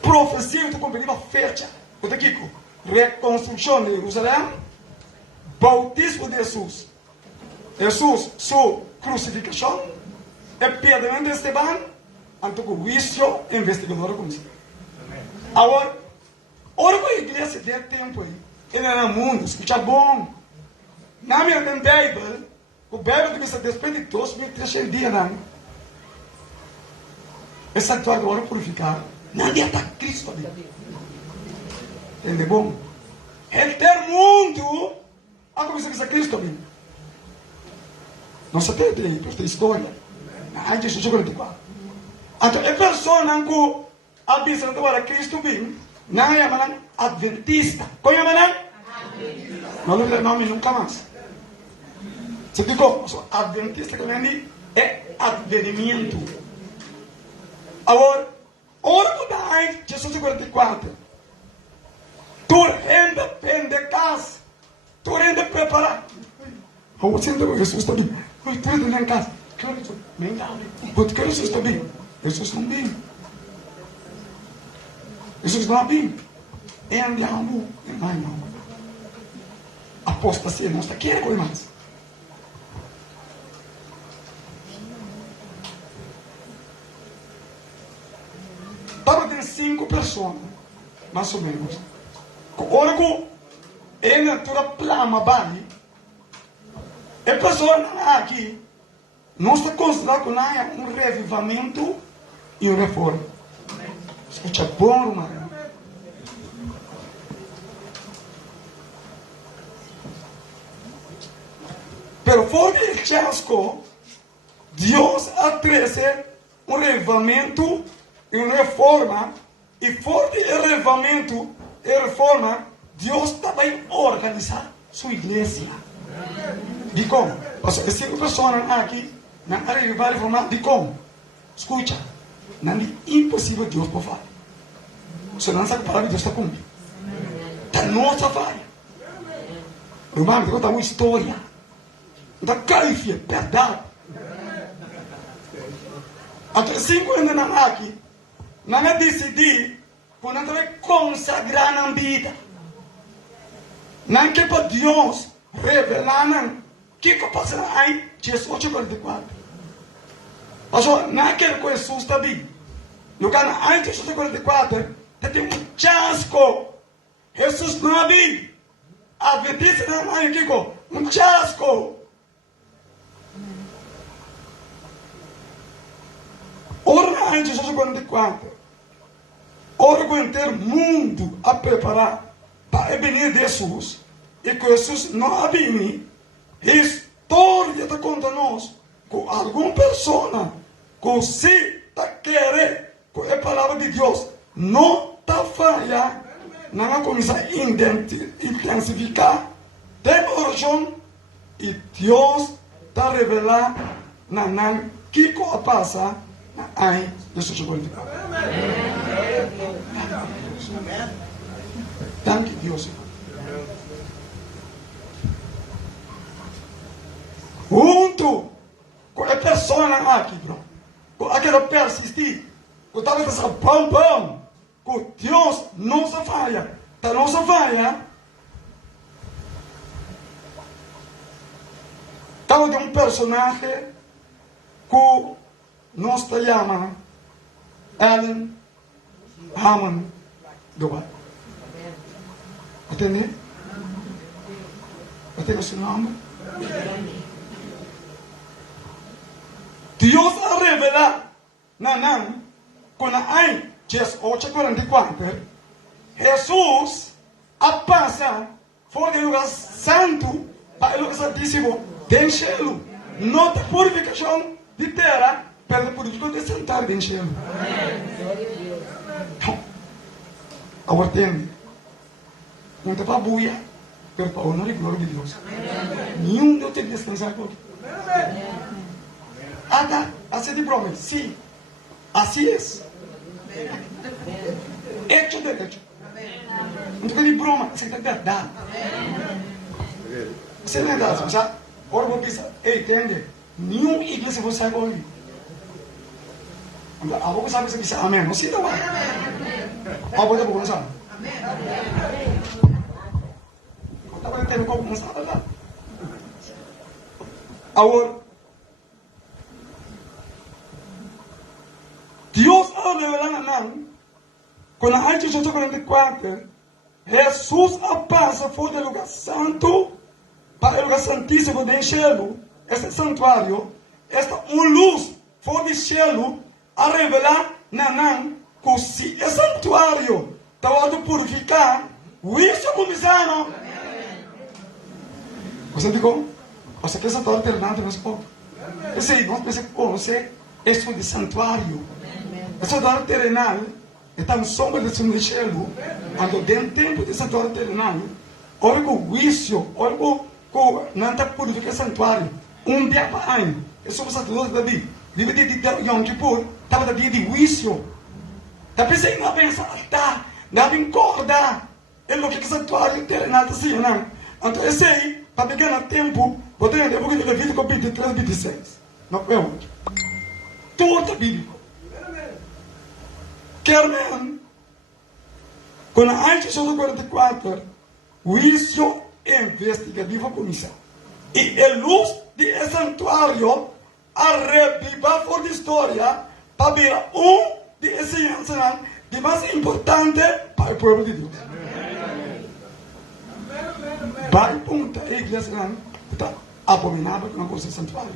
profecias que competitiva fecha. O que reconstrução de Jerusalém, bautismo de Jesus, sua crucificação, e pedramento de Esteban, anto o juízo investigador como isso. Agora, ora a igreja de tempo aí, ele era mundo, escuta bom. Na minha Bíblia, o Bíblia começa depois de 2.300 dias, não. Essa tua agora purificar. Não está Cristo ali. Entende bom? Ele tem mundo, a começar com Cristo ali. Não se tem aí, porque tem história. Ai, Jesus jogou de qual. Então, a pessoa que avisa agora Cristo bem, não é uma adventista. Qual é a maneira? Não lembro o nome nunca mais. Você ficou? Adventista que é advenimento. Agora, ora da Jesus 44. Tu ainda pende casa. Tu ainda prepara. Eu sinto Jesus está bem. Eu estou ainda em casa. Claro que nem dá. Porque Jesus está bem. Jesus não bem. Jesus não é bem. É andiamo. Não. Apostasia não está aqui, irmãos. Estava de 5 pessoas, mais ou menos. Ora que ele natura plama bali, a pessoa aqui não está considerando um revivamento e uma reforma. Escuta bom, irmão. Pero fora de chasco, Deus atrece um revivamento e uma reforma, e fora de revivamento e reforma, Deus também organiza sua igreja. De como? As 5 pessoas aqui, na área de reformar, de como? Escuta, não é impossível Deus para fazer. Você não sabe que a palavra de Deus está cumprindo. Está nossa falha. Irmão, me conta uma história. Da caifia, verdade. Até 5 anos na aqui, não é decidir quando nós vai consagrar na vida. Não é que para Deus revelar não. Que passa aí, Jesus 8:44. Mas não é que Jesus está bem. No canal aí, Jesus 8:44, tem um chasco. Jesus não é bem. A Adventista não é aqui, um chasco. Ora em Jesus 44, ora com ter mundo a preparar para venir de Jesus, e que Jesus não vem, história está contra nós, com alguma pessoa, que se está querendo, com a palavra de Deus, não está falha, não começa a intensificar, tem oração, e Deus está revelando, não que passa. Ai, Jesus chegou de cá. Thank you, Deus. Junto com a pessoa aqui, bro. Com aquela persistir. Com tal essa pão. Com Deus não se falha. Tá não se falha. Tal de um personagem com nós te chama Ellen Hammond Dubai. Atende? Atende seu nome? Dios ha revelado, con hay 18:44, Jesús ha pasado por el lugar santo para el lugar santísimo del cielo. No de purificación de tierra, pero de purificación de santuario del cielo. Ahora tiene, no te va a bulla, pero para honrar y gloria de Dios. Ni un Dios te descansar por ti. Hace de broma, sí, así es. Hecho de hecho. Não fica de broma, você está verdade. Você não é verdade, sabe? Agora vou pensar, entende? Nenhuma igreja vai sair com ele. A boca sabe que você diz amém, você não vai. A boca não sabe. Eu estava entendendo como não sabe, verdade? Agora, Dios ha revelado con la Hechos 8:44, Jesús pasa fuera del lugar santo para el lugar santísimo del cielo, este santuario, esta luz fuera del cielo, a revelar que si el santuario estaba a purificar, juicio comisano. Você digo, você quer santuário terrenal, não é pouco. Esse não pensa que você é de santuário. O santuário terrenal está na sombra do cielo, quando tem tempo de santuário terrenal, olha com o juízo, olha com não está purificando o santuário. Dia para ano, isso é o sacerdote Davi. Livre de Yom Kippur, estava no dia de juízo. Está pensando na benção, está, na vincorda. É o que o santuário terrenal está assim, não? Então, esse aí, para pegar no tempo, você tem que ver Levítico 23, 26. Não é onde? Tudo é bíblico. Carmen, con la Hechos 44, juicio investigativo comenzó. Y el luz del santuario a revivar por la historia para ver de enseñanza de más importante para el pueblo de Dios. Va a punta, la iglesia está abominable con la cosa del santuario.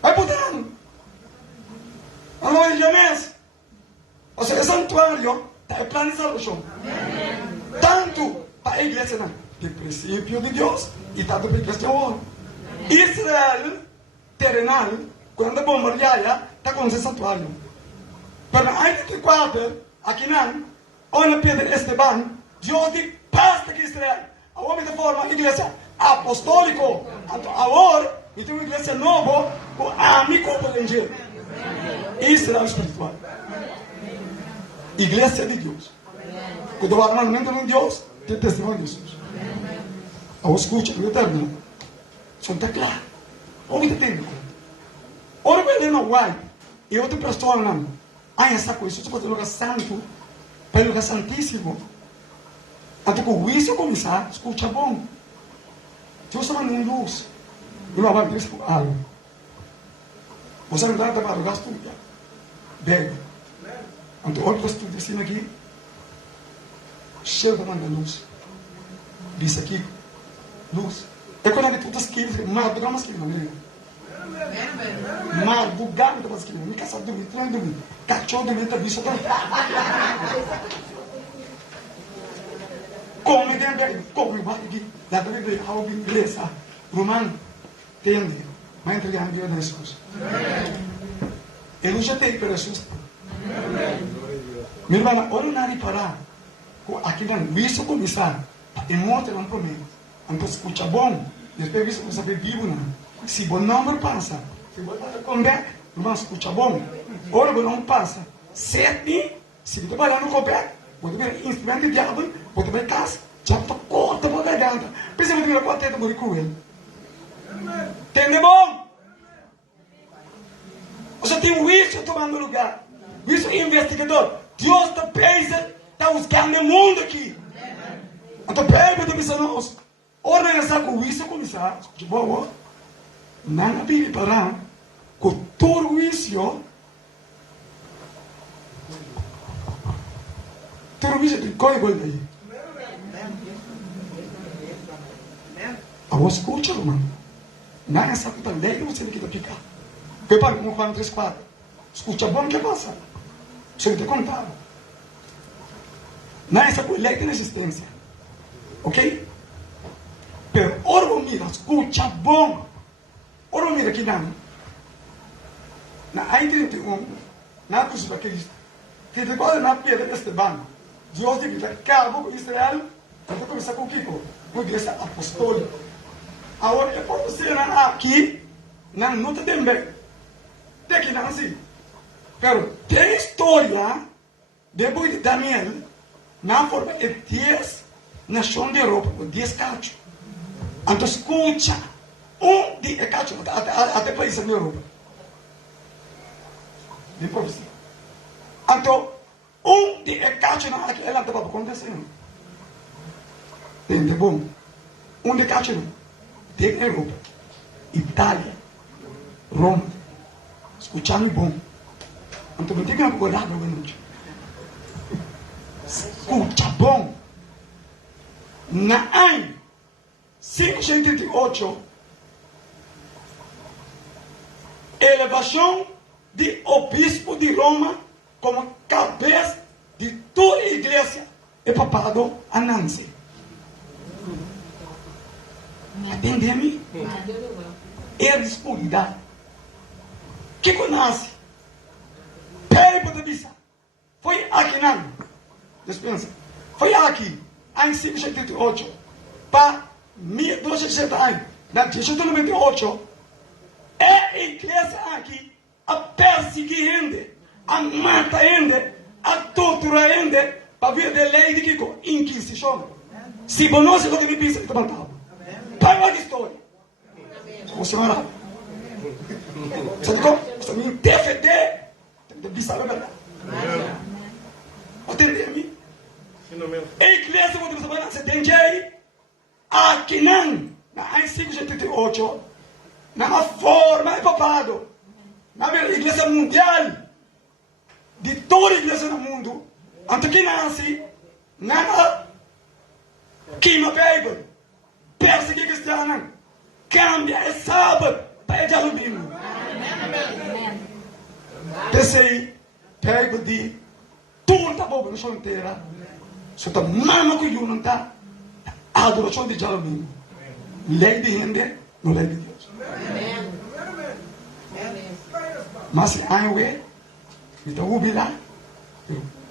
Vai podendo. Alô, James. O sea, el santuario está en plan de salvación. Tanto para la iglesia de principio de Dios y tanto para la iglesia de ahora. Israel terrenal, cuando bombardeia, está con ese santuario. Pero en el 24, aquí no, onde Pedro Esteban, Dios de paz de Israel. Ahora de forma iglesia apostólico. Ahora, e tem uma igreja nova com amigo do Evangelho. Israel espiritual. Igreja de Deus. Quando o armamento de Deus, tem testemunho de Jesus. Ao escute, eu termino. Isso está claro. Onde tem? Olha para ele no guai. E outra pessoa não. Essa coisa, isso pode ser lugar santo, para o lugar santíssimo. Até que o juízo começar, escuta bom. Deus está mandando luz. E não vai vir por algo. Você não dá para o gasto. Bebe. Então, olha para o estudo assim aqui. Chega mandando luz. Diz aqui. Luz. É quando ele puta esquina, mar do masculino, né? Mar do galo do masculino. Me caça dormir, traz dormir. Cachorro dormir, tá bicho. Come dentro, come aqui. Dá para ver algo inglês, romano. Entende? Vai entregar a Deus de Jesus. Ele já tem para Jesus. Minha irmã, olha nada parar. Aqui não, isso começar. E morte não por mim. Então, escuta bom. Depois isso você sabe vivo, não. Se você não passa, se você comer, irmão, escuta bom. Ora, você não passa. Sete, se você vai lá no coberto, você vai instrumento de diabo, você vai casa, já está corta para a garganta. Pensa que você vai bater no morrer com ele. Entende bom? Você tem um juízo tomando lugar. Juízo investigador. Deus está preso, está buscando o mundo aqui. Então, pega de missões. Ora, nessa juízo começar. De boa. Não é bíblia para com todo juízo. Todo juízo tem coisa aí. A voz escuta, irmão. Não é essa puta lei que você tem que picar. Que para como Juan 3:4. Escucha bom que passa. Você tem que contar. Não é essa lei de existência. Ok? Pero ora mira, escucha bom. Ora mira que não. Na 31, na cruz de Cristo, que depois na pedra de Esteban, Deus disse, acabou com Israel, então começa com o Kiko, com a igreja apostólica. Agora, que pode ser aqui, não nota também. Tem que não assim. Pero tem história, depois de Daniel, na forma de 10 nações da Europa, com 10 cachos. Então, escuta, de cacho, até países da Europa. De profecia. Então, de cacho na aqui, ela estava acontecendo. Entende bom? De cacho tem Europa, Itália, Roma. Escuchando bom. Então, não tem que acordar para noite. Escucha bom. Na ano 588, elevação de obispo de Roma como cabeça de toda a igreja e papado a Nancy. Entende-me? É escuridão. Que conhece? Peraí, para vista. Foi aqui não. Dispensa. Foi aqui, em 588, para 1260 anos, na 1898, a igreja aqui a perseguir ainda, a matar ainda, a torturar ainda, para vir da lei de Kiko, Inquisição. Se você não tem visto, está matado. Para a história. Você não é. Você não você me defender, tem que dizer a verdade. Entende-me? A igreja, você tem que ir aqui não, na 588, na forma de papado, na igreja mundial, de toda a igreja no mundo, antes que nasce, na queima Bíblia, perseguir cristiano, cambia e sábado para ele alumínio. Desce pego de toda a população inteira, só está mama que eu não está, a adoração de alumínio. Lei de rende, não lei de Deus. Mas aí eu é, então o bilá,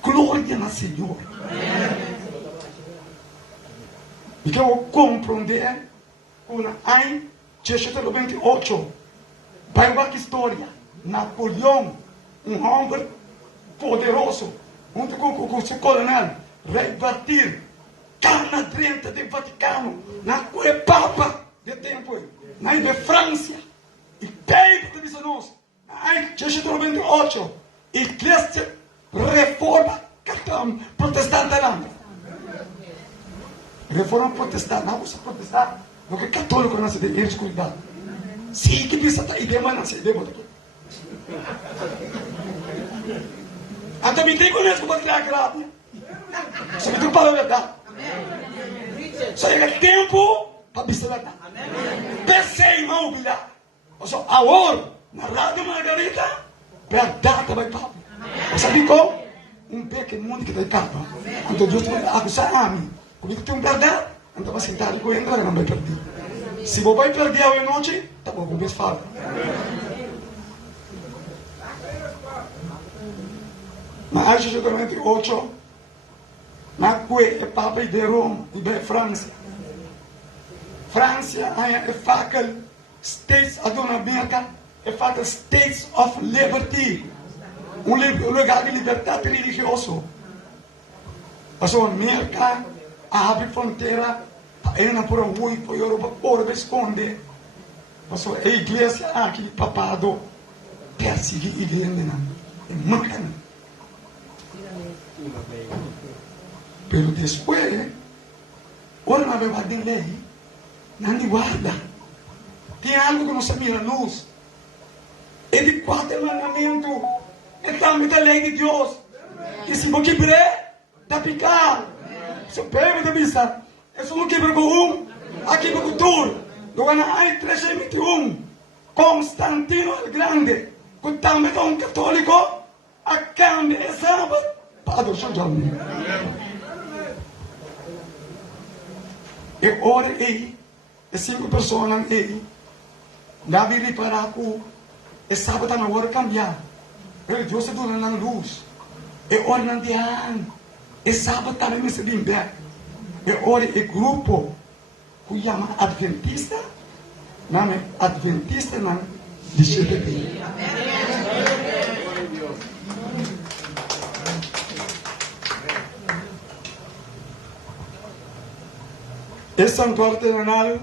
glória no Senhor. E que eu compreender, quando em 1828, vai uma história, Napoleão, homem poderoso, junto com o seu coronel, rebatir cana dentro do Vaticano, na Papa de tempo, na de França, e peito de nós, em 1898, igreja reforma protestante lá. Reforma protestante, não usa protestante, porque católico não se deve ir escuridão. Sim, que pensa a ideia, mas não se deve aqui. Até me tem conhecido para criar grave. Você me tem para a verdade. Só é tempo para pensar a verdade. Pensei, irmão, bilhar. Só agora, na Rádio Margarita, verdade vai para. Você ficou um pequeno mundo que está em casa. Então Deus vai acusar a mim. Comigo tem verdade, então vai sentar e vai entrar e não vai perder. Se você vai perder a noite, tá bom, vou falar. Mas em 1898, na qual Papa de Roma e de França. França é facal States of America, é facal States of Liberty, lugar de liberdade religioso. Mas a América abre fronteira, ainda por um oi, por Europa, por esconde. Mas a igreja aqui, papado, persegue a igreja, e mata. Pero depois, ora na verdade lei, não guarda. Tem algo que não se mira luz. É de 4 mandamentos. É também da lei de Deus. E se você quebrar, está picado. Se pega da vista, é só não quebra com um, aqui com o touro. Luego hay 321. Constantino el Grande, que también es un católico, a cambio de sábado para adorar a Dios. E ora aí, e 5 pessoas aí, na vida para que e sábado está na hora de cambiar. E Deus está dando na luz. E ora não tem e sábado está me recebendo bem. E ora e grupo que chama Adventista, não é Adventista não de CTP. E santuário terrenal,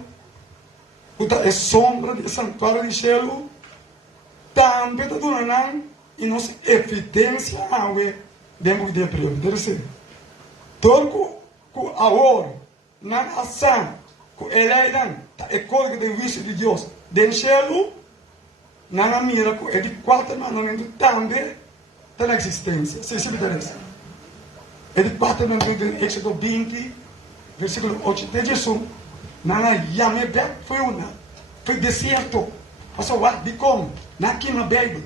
é sombra do santuário de céu, também está dando e nossa evidência ao dentro de primeiro. Todo que agora, na ação, que ele é código de vício de Deus, dentro do céu, na mira que é de 4 mandamentos também está na existência. Se interessa. É de 4 mandamentos do Éxodo 20, versículo 8 de Jesus. Na Yamebek foi deserto. Passou lá, de como? Na quina Bíblia.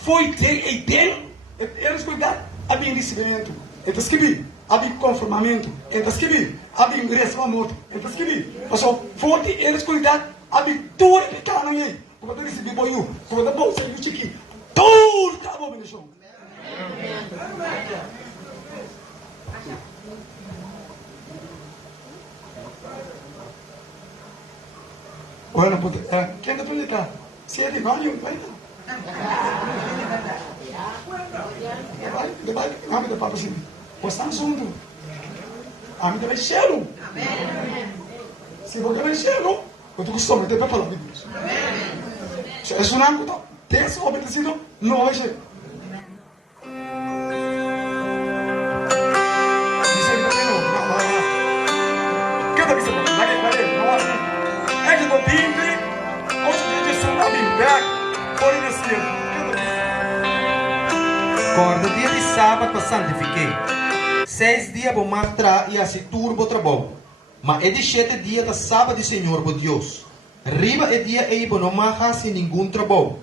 Foi ter e tem, eles cuidar, havia recebimento. Então, escrevi, havia conformamento. Então, escrevi, havia ingresso à morte. Então, escrevi, passou, foi ter eles cuidar, havia tudo que está na minha. Como eu recebi boiú, como eu bolsa e o chiqui, tudo está bom, meu chão. Olha, quem está predicando? Se é de banho, vai não. Vai, kami dapat apa sini? Bosan sundu. Kami dapat cheiro. Se você dapat cheiro, eu tô gostando de falar de Deus. Se é sunam, então, desse obedecido, não vai ser. Kita bisa lagi balik, nawar. Aja do bimbi, hoje dia sunam bimbak, por isso. Corda dia de sábado para santifiquei. 6 dias vou mostrar e assim turbo trabalho. Mas é de 7 dias da sábado do Senhor, por Deus. Riba é dia aí para não marcar sem nenhum trabalho.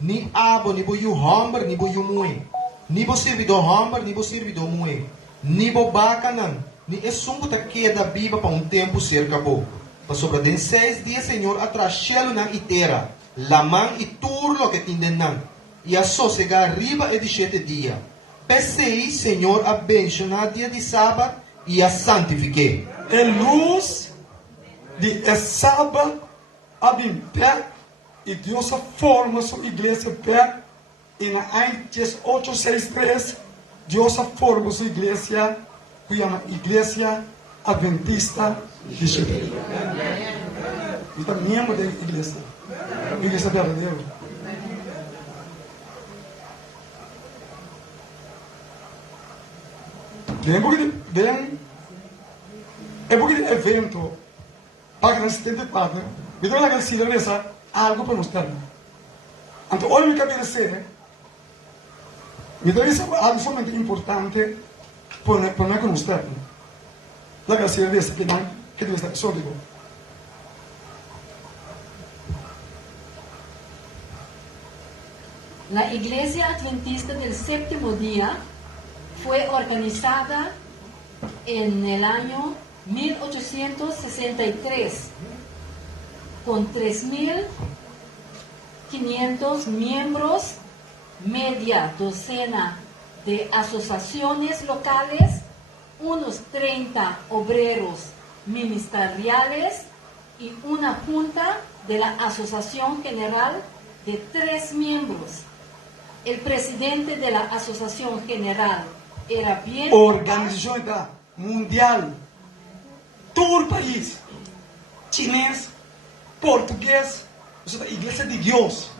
Ni abo, ni bo hamber, ni bo mui. Ni bo servidor hamber, ni bo servidor mui. Ni bo bacanan. Ni é sungo ta queda viva para tempo cerca bo. Para sobre den 6 dias, Senhor, atrás chelo na itera. Lamang e turlo que tinden nan. E a sossegar arriba é de 7 dias. Pensei, Senhor, abençoar dia de sábado e a santifiquei. É luz de sábado em pé e Deus forma sua igreja pé. E na Aítias 8:6-3, Deus forma sua igreja, que chama Igreja Adventista de Chile. Então, membro da igreja. Igreja verdadeira. É porque o evento, página 74, me deu aquela silência, algo para mostrar. Então, olha minha cabeça, me deu isso algo somente importante para me mostrar. Aquela silência que deve estar sólido. La Iglesia Adventista del Séptimo Día fue organizada en el año 1863 con 3.500 miembros, media docena de asociaciones locales, unos 30 obreros ministeriales y una junta de la Asociación General de 3 miembros. El presidente de la Asociación General era bien... Organización mundial, todo el país, chinés, portugués, Iglesia de Dios,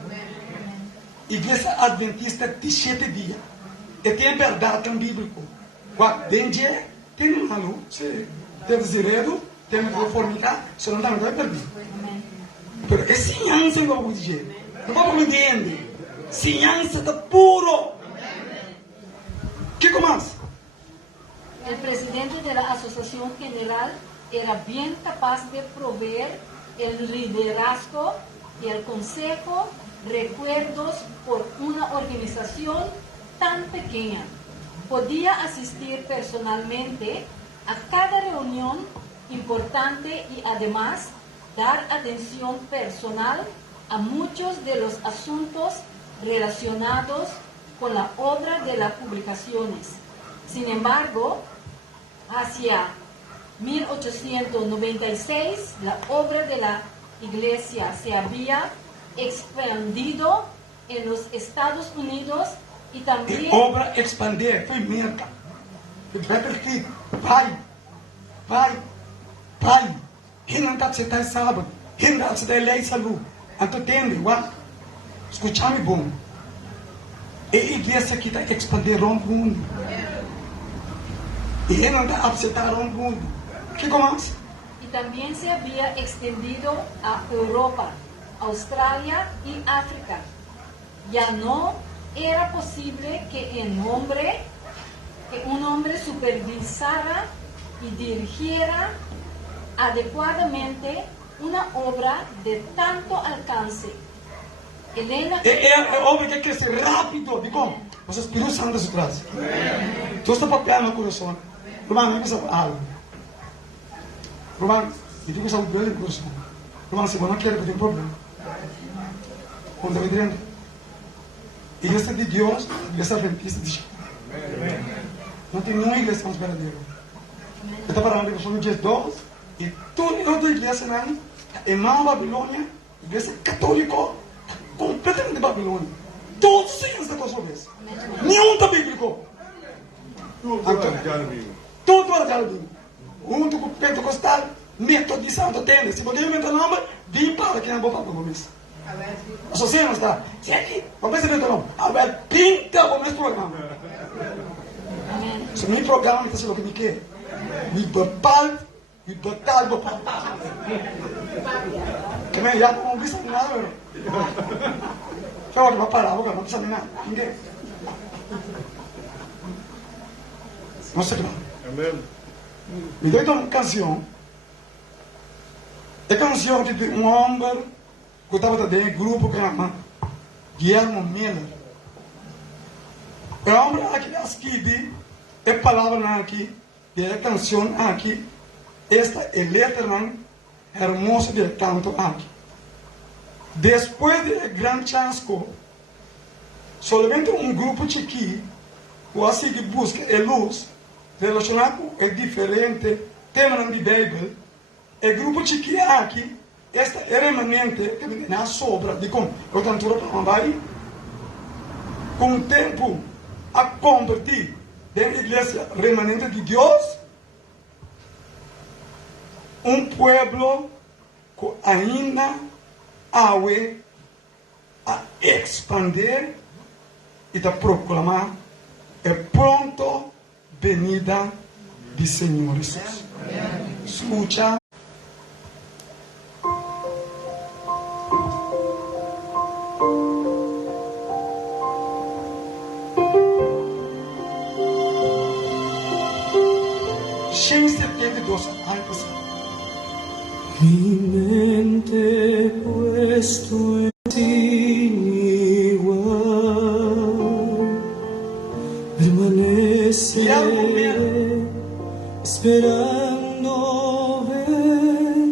Iglesia Adventista de 7 días. E tem verdade tão bíblico. Tem dia, tem malo, tem desirado, tem reformidade, se não dá, não vai perder. Mas é ciência que eu vou dizer. Não vamos entender. Ciência está puro. ¿Qué más? El presidente de la Asociación General era bien capaz de proveer el liderazgo y el consejo, recuerdos por una organización tan pequeña. Podía asistir personalmente a cada reunión importante y además dar atención personal a muchos de los asuntos relacionados con la obra de las publicaciones. Sin embargo, hacia 1896, la obra de la Iglesia se había expandido en los Estados Unidos y también... obra expandir, foi merda. Vai perfeito. Vai. Hinga se tá sábado. Hinga se tá lei salu. Anto tende, wa? Escuchame bom. E igreja que tá expandir o mundo. E hinga tá absetar o mundo. Que comas? Y también se había extendido a Europa, Australia y África. Ya no era posible que un hombre supervisara y dirigiera adecuadamente una obra de tanto alcance. Helena... obra que cresce rápido, digo, os Espírito Santo se traz. Tu está papel no coração. Romano, não sabe algo. Romano, e tu sabe bem no coração. Romano, se você não quer, tem problema. Quando eu entendo. Igreja de Deus, igreja adventista de Chico. Não tem nenhuma igreja mais verdadeira. Eu estava falando que no dia 12, e toda outra igreja não, irmã Babilônia, igreja católica, completamente Babilônia. Todos os senhores da tua vez. Nenhum está bíblico. Tudo é bíblico. Um do pentecostal, metodista, Santo Tende. Se você inventar nome, vem para quem é bom para vocês. A sociedade não está. Se aqui, vamos ver se não. Agora, pinta o nosso programa. Se não é programa, não está sendo o que me quer. Me bepal, bepal. Que me já não precisa de nada. Só que parar, não precisa de nada. Ninguém. Não sei lá. Amém. Me deu uma canção. É canção de um homem que estava dentro do grupo que chama Guillermo Miller. É um homem aqui escreve é palavra aqui, é canção aqui. Esta é letra hermosa de canto aqui. Depois do grande chasco, somente grupo chiquinho, o assim que busca a luz, relacionado é diferente, tema na Bíblia, o grupo chiquinho aqui, esta é remanente que me dá sobra de como eu cantura para vai, com o tempo a convertir dentro da igreja remanente de Deus, pueblo que ainda a expandir e a proclamar a pronto venida do Senhor Jesus. Escucha. Mi mente puesto en sin igual, permanece esperando ver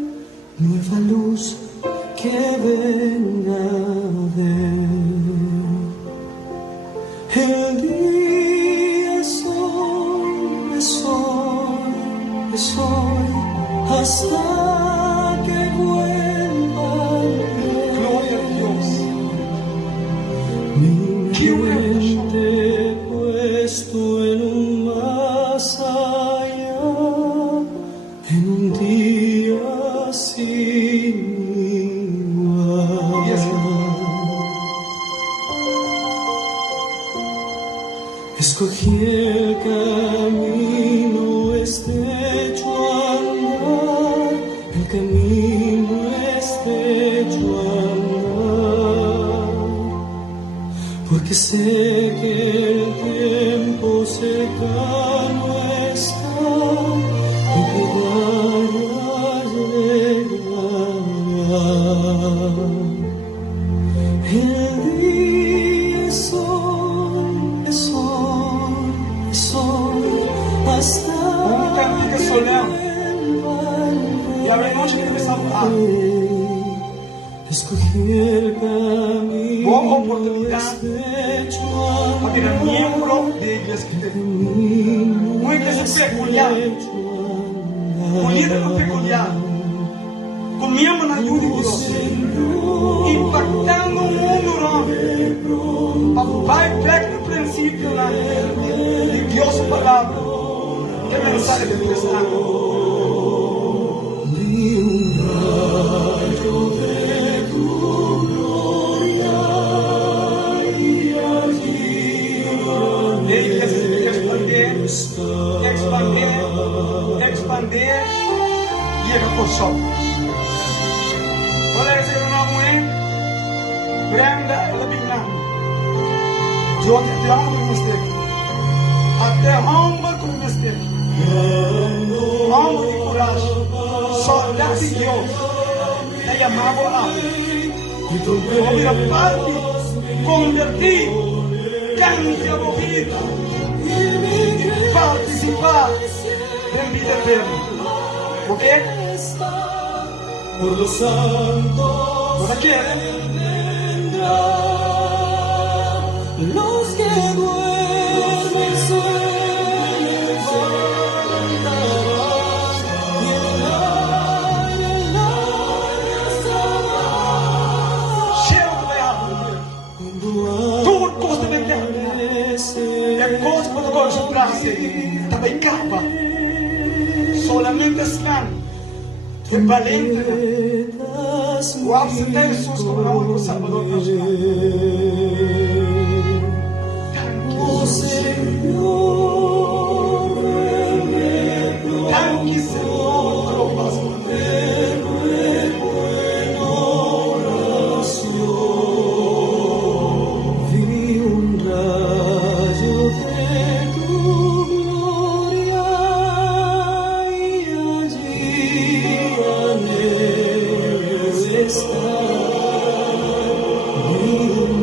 nueva luz que venga de el día es hoy, hasta que vuelva Dios. Mi mente puesto en un más allá, en un día sin igual. Escogí el camino estrecho a andar, el camino estrecho a andar, porque sé que el tiempo cercano está y que vaya a llegar. oportunidad para ser miembro de iglesia cristiana. Una iglesia peculiar, un líder peculiar, con miembros na ayuda de Dios, impactando o mundo, para vai no princípio de Deus a palavra, que mensagem de Deus está. Ele quer expandir e é por só. Olha esse nome é Brenda Labina. Jo que te amo com mistake. Até humble com mistake. Humble de coragem. Soldado de Deus. Te amava a Homem a parte, convertir, cante a vida, participar da vida eterna. Ok? Por los santos. ¿Por aquí? Los que duermen sueñan levantarán y el aire sabrá. Cheiro de água. Tudo custa bem caro. É coisa para concentrar-se. Também capa. Solamente estão. É valente. O ápice tem Jesus como o único Salvador nacional. Tanque, Senhor, pelo passo. Vi rayo de tu gloria y allí anhelo estar. Vi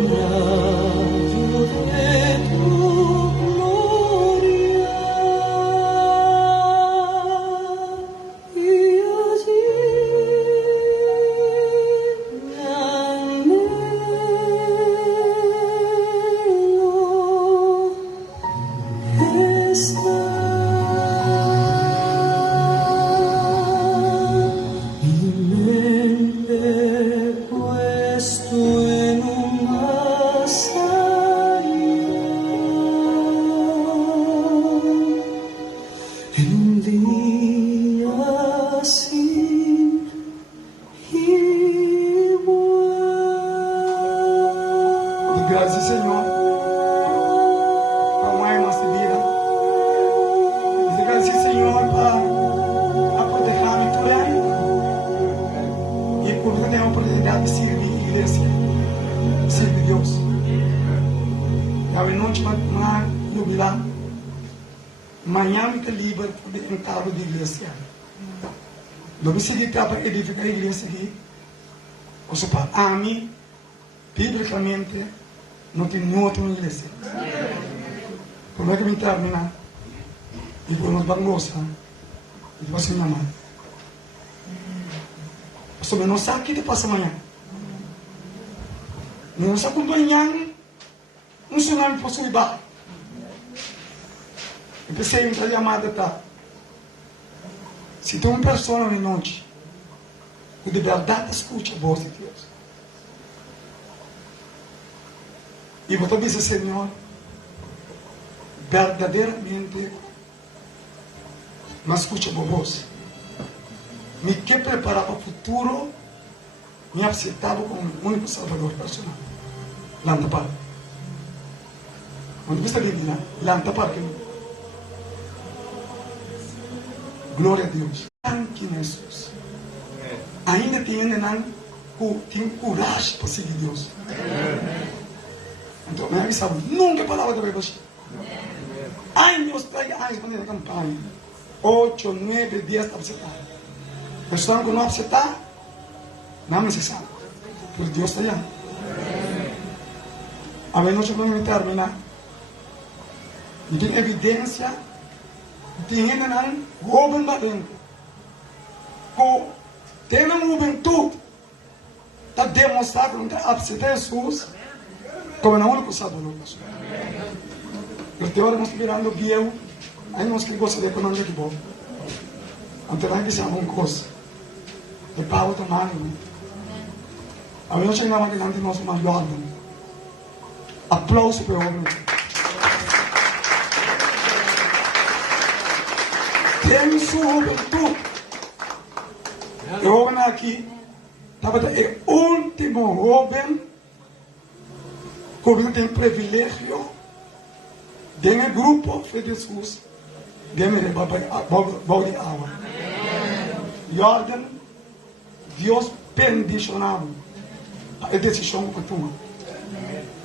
rayo de tu Graças, Senhor, para mais nossa vida. Graças, Senhor, para proteger-me por aí. E por ter a oportunidade de servir a igreja, servir Deus. E a noite vai jubilar. Amanhã me está livre para entrar na igreja. Não me seguir para edificar a igreja aqui. Ou seja, a mim, biblicamente, não tem outra igreja. Como é que me termina? E por nos bangosa, e você me ama. Você não sabe o que passa amanhã. Não sabe quando amanhã um tsunami possui barco. Eu pensei em trazer a chamada, tá? Se tem uma pessoa na noite que de verdade escute a voz de Deus. E vou te dizer, Senhor, verdadeiramente, mas escute a voz. Me quer preparar para o futuro, me aceitava como o único Salvador personal. Lantapar. Quando você diz, Lantapar, glória a Deus. Tanque Jesus. Ainda tem coragem para seguir Deus. Então, me avisava, nunca palavra de Deus. Anos, quando era campanha. 8, 9, 10 para acertar. Pessoal que não acertar, não necessário. Porque Deus está allá. A menos que não terminar. E tem evidência, tem jovem valente. Tem uma juventude, está demonstrado que não está acertar Jesus. Como não único sábado, pastor. Porque agora nós mirando guieu, aí nós que gosta de economia que bom. Antes lá que se uma coisa. E pau também, né? A mim não chegava aqui antes nós mais jovens. Aplauso para o homem. Tem sua juventude. O homem aqui estava o último homem que tem privilégio de um grupo de Jesus de me balde água. Jordan, Deus bendicionava a decisão que toma.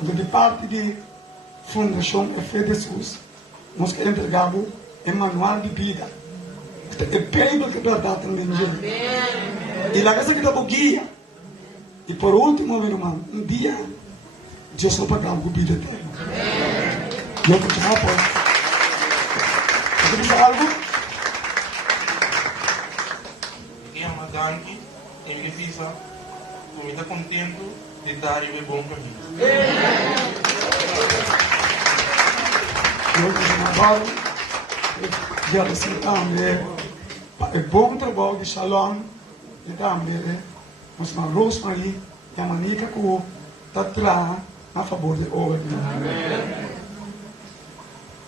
De parte de Fundação Fé de Jesus, nós entregamos o manual de vida. É Bíblia que é verdade também. E lá casa que dá guia. E por último, meu irmão, um dia, Deus não pagava com vida eterna. E eu continuo por. Você diz algo? E a madame, em que pisa, comida contento de dar o bom caminho. Eu continuo agora. Já assim também. É bom trabalho de Shalom. E também, nós uma Rosemary, e a manica que está atrás a favor de obra.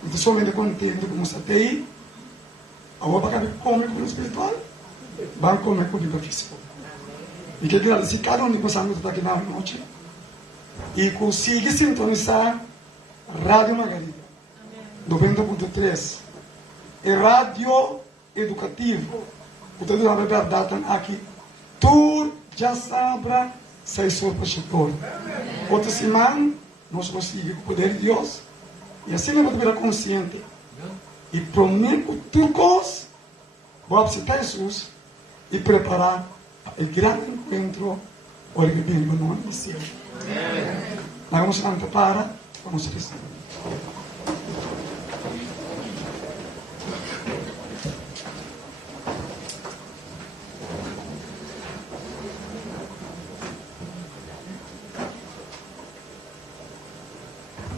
Então, somente contente com você tem. Agora, para comer com o espiritual, vai comer com o vida física. E que dizer, se cada um de vocês está aqui na noite e consegue sintonizar Rádio Margarida 90.3, é rádio educativo. Portanto, na verdade, aqui, tu já sabe, sai sobre o setor. Outra semana, nós conseguimos o poder de Deus. E assim nós vamos estar consciente. E prometo tudo coisa, vou visitar Jesus e preparar o grande encontro hoje que vem no nome do Senhor. Nós vamos cantar para, vamos rezar.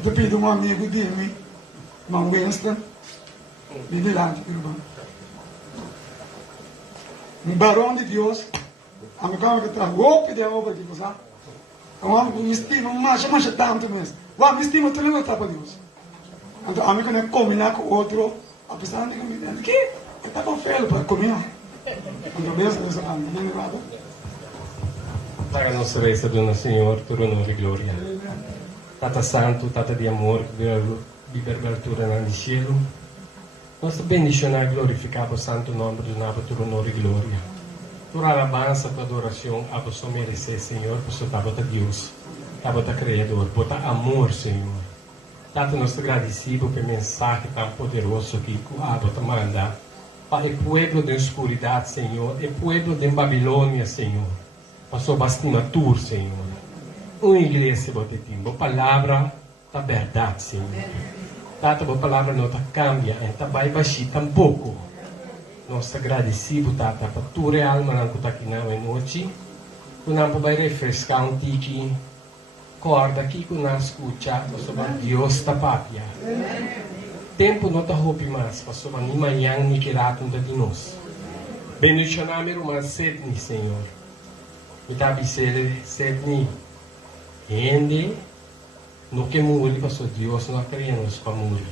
Eu pedi um amigo de mim, irmão Winston, de Milagre, irmão. Um barão de Deus, a minha cama que está roupa de obra de Deus, um homem que me estima, mas tanto mesmo. O homem me estima, tu não está para Deus. Então, a mim que não combinar com o outro, a pessoa não combinar, que está com fé para comer. Então, mesmo, Deus, não é nada. Para nossa reis, Dona Senhor, por honor e glória. Tata Santo, Tata de amor, de abertura no cielo. Nossa bendicionar e glorificar o santo nome do Nabo, por honor e glória. Por alabança, por adoração, a você merecer, Senhor, por seu Tabata Deus, Tabata Criador, por amor, Senhor. Tata nos agradecido pela mensagem tão poderoso que o Tabata manda para o povo da escuridade, Senhor, e o povo de Babilônia, Senhor, para sua bastimatura, Senhor. Uma igreja, a palavra da verdade, Senhor. Tata, a palavra não cambia, e vai baixar tampouco. Nós agradecemos, Tata, para tua alma não está aqui na noite. Que não vai refrescar um tique, corda aqui que não escuta, sobre Deus da papia. Tempo não está roupa mais, sobre nem manhã, nem que rato de nós. Bendicioname, irmã Sedni, Senhor. Me dá bicele, Sedni. Ende, no que morre, pastor Deus não queremos para morrer.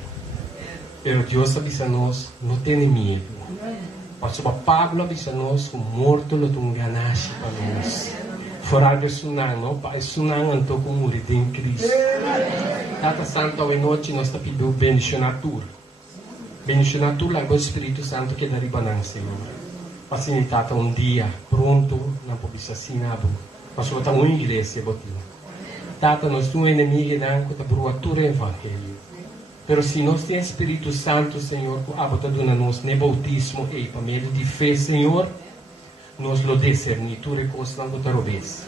Pero Deus avisa nós, não tem medo. Pastor Pablo avisa nós, o morto não tem ganância para nós. Fora de sunang, não? Para sunang anto com morrer em Cristo. Tata Santo, a noite nós está pedindo bendicionatura. Bendicionatura é o Espírito Santo que dá ribanang, Senhor. Facilitata um dia pronto, não pode ser assinado. Pastor, está uma igreja, botinho. Tata, nós não inimigo não que bruatura evangelho. Pero se nós temos Espírito Santo, Senhor, que abota dona nós ne bautismo e para meio de fé, Senhor, nós lo discernir tudo e coisa não botar vez.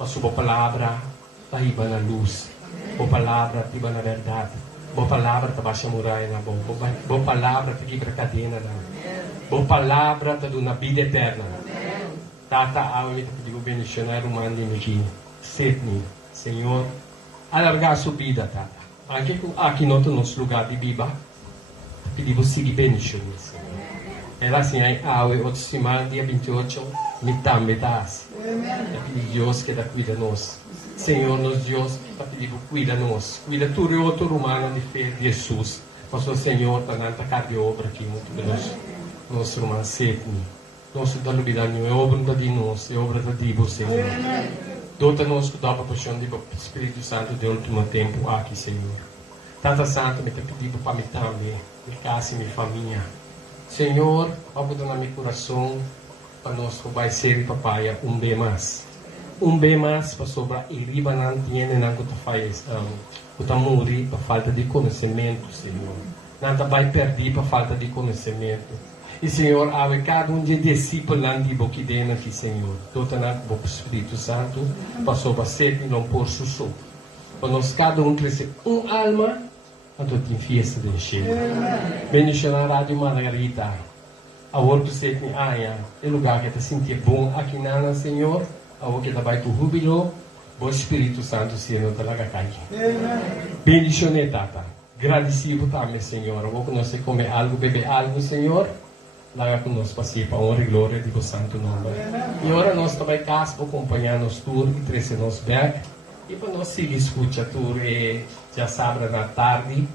A sua palavra está iba na luz, a palavra está iba na verdade, a palavra está baixa muralha na boca, a palavra está quebra cadena na, a palavra está dando vida eterna. Tata, a gente pediu bendicionar o mando aqui, Sedni. Senhor, alargar sua vida, Tata. Anche aqui no nosso lugar de viva, pedimos seguir bendições. Ela assim, hoje, outra semana, dia 28, metade. É Deus que cuida de nós. Senhor, nos Deus, pedimos cuida de nós. Cuida tudo e outro humano de fé de Jesus. Pastor Senhor, está na carne obra aqui, muito pelos nossos irmãos Setni. Nosso da lubidade é obra de nós, é obra de Deus, Senhor. Dota-nos com a paixão do Espírito Santo de último tempo aqui, Senhor. Tata Santo, me pedido para mim também, me casa e minha família. Senhor, abra no meu coração, para nós vai ser papai bem mais. Bem mais para sobrar e riba não tinha nem que faz, que morrer por falta de conhecimento, Senhor. Não vai perder por falta de conhecimento. E Senhor, cada de discípulos não de boque dentro aqui, Senhor. Dota-nos com o Espírito Santo, para sobrar sempre não por sussurro. Para nós cada crescer alma, a tutti in fiesta del cielo. Bendice la Radio Margarita. A hora que você tem é lugar que te sentir bom aqui na Senhor. A hora que te vai com júbilo, o Espírito Santo se não te larga cair. Bendice, Tata. Agradecido também, Senhor. A hora que nós comer algo, beber algo, Senhor. Larga conosco para si, para honra e glória de Deus Santo Nome. E agora nós também casa para acompanhar nos tour e trazer nos back. E para nós seguir escuta tour e já sábado na tarde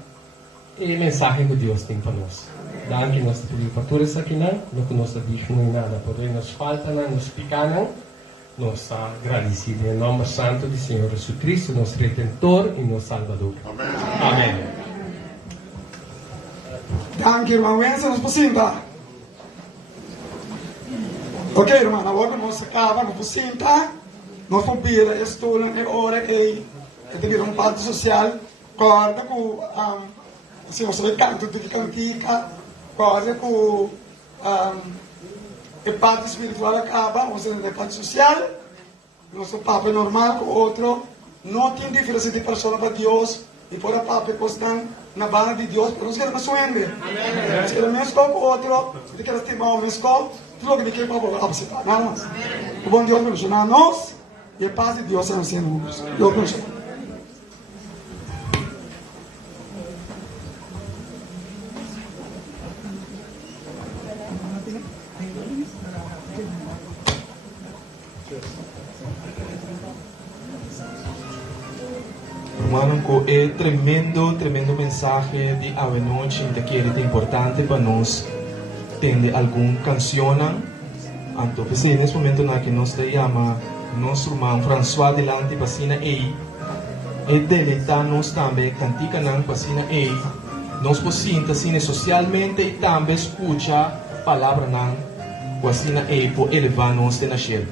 e mensagem que Deus tem para nós. Danke nós pedimos para todos aqui não que nós não nada, porém nos falta não, nos pica não. Nós agradecidos em nome santo do Senhor Jesus Cristo, nosso Redentor e nosso Salvador. Amém. Amém. Danke, irmão Wenzel, nos possível. Ok, irmão, agora nós acabamos com possível. Nós vamos pedir a estudo e hora que tem um parte social, corda com se você vai canto de cantica, corda com a parte espiritual acaba, você tem a parte social, nosso papo é normal, com outro, não tem diferença de pessoa para Deus, e por a papo constant na banda de Deus, pero nós queremos suende. Se queremos mesmo com outro, se queremos estimar o mesmo, tudo que quer para capacitar, nada mais. O bom Deus menciona a nós, e a paz de Deus é assim, Deus menciona. Hermano, é tremendo mensagem de ave noite que é importante para nós ter alguma canção. Então, nesse momento que nós chama nosso irmão François delante para cima e deletar-nos também cantica não para cima e nós podemos assim socialmente e também escutar a palavra não para cima e por elevar-nos de nascer.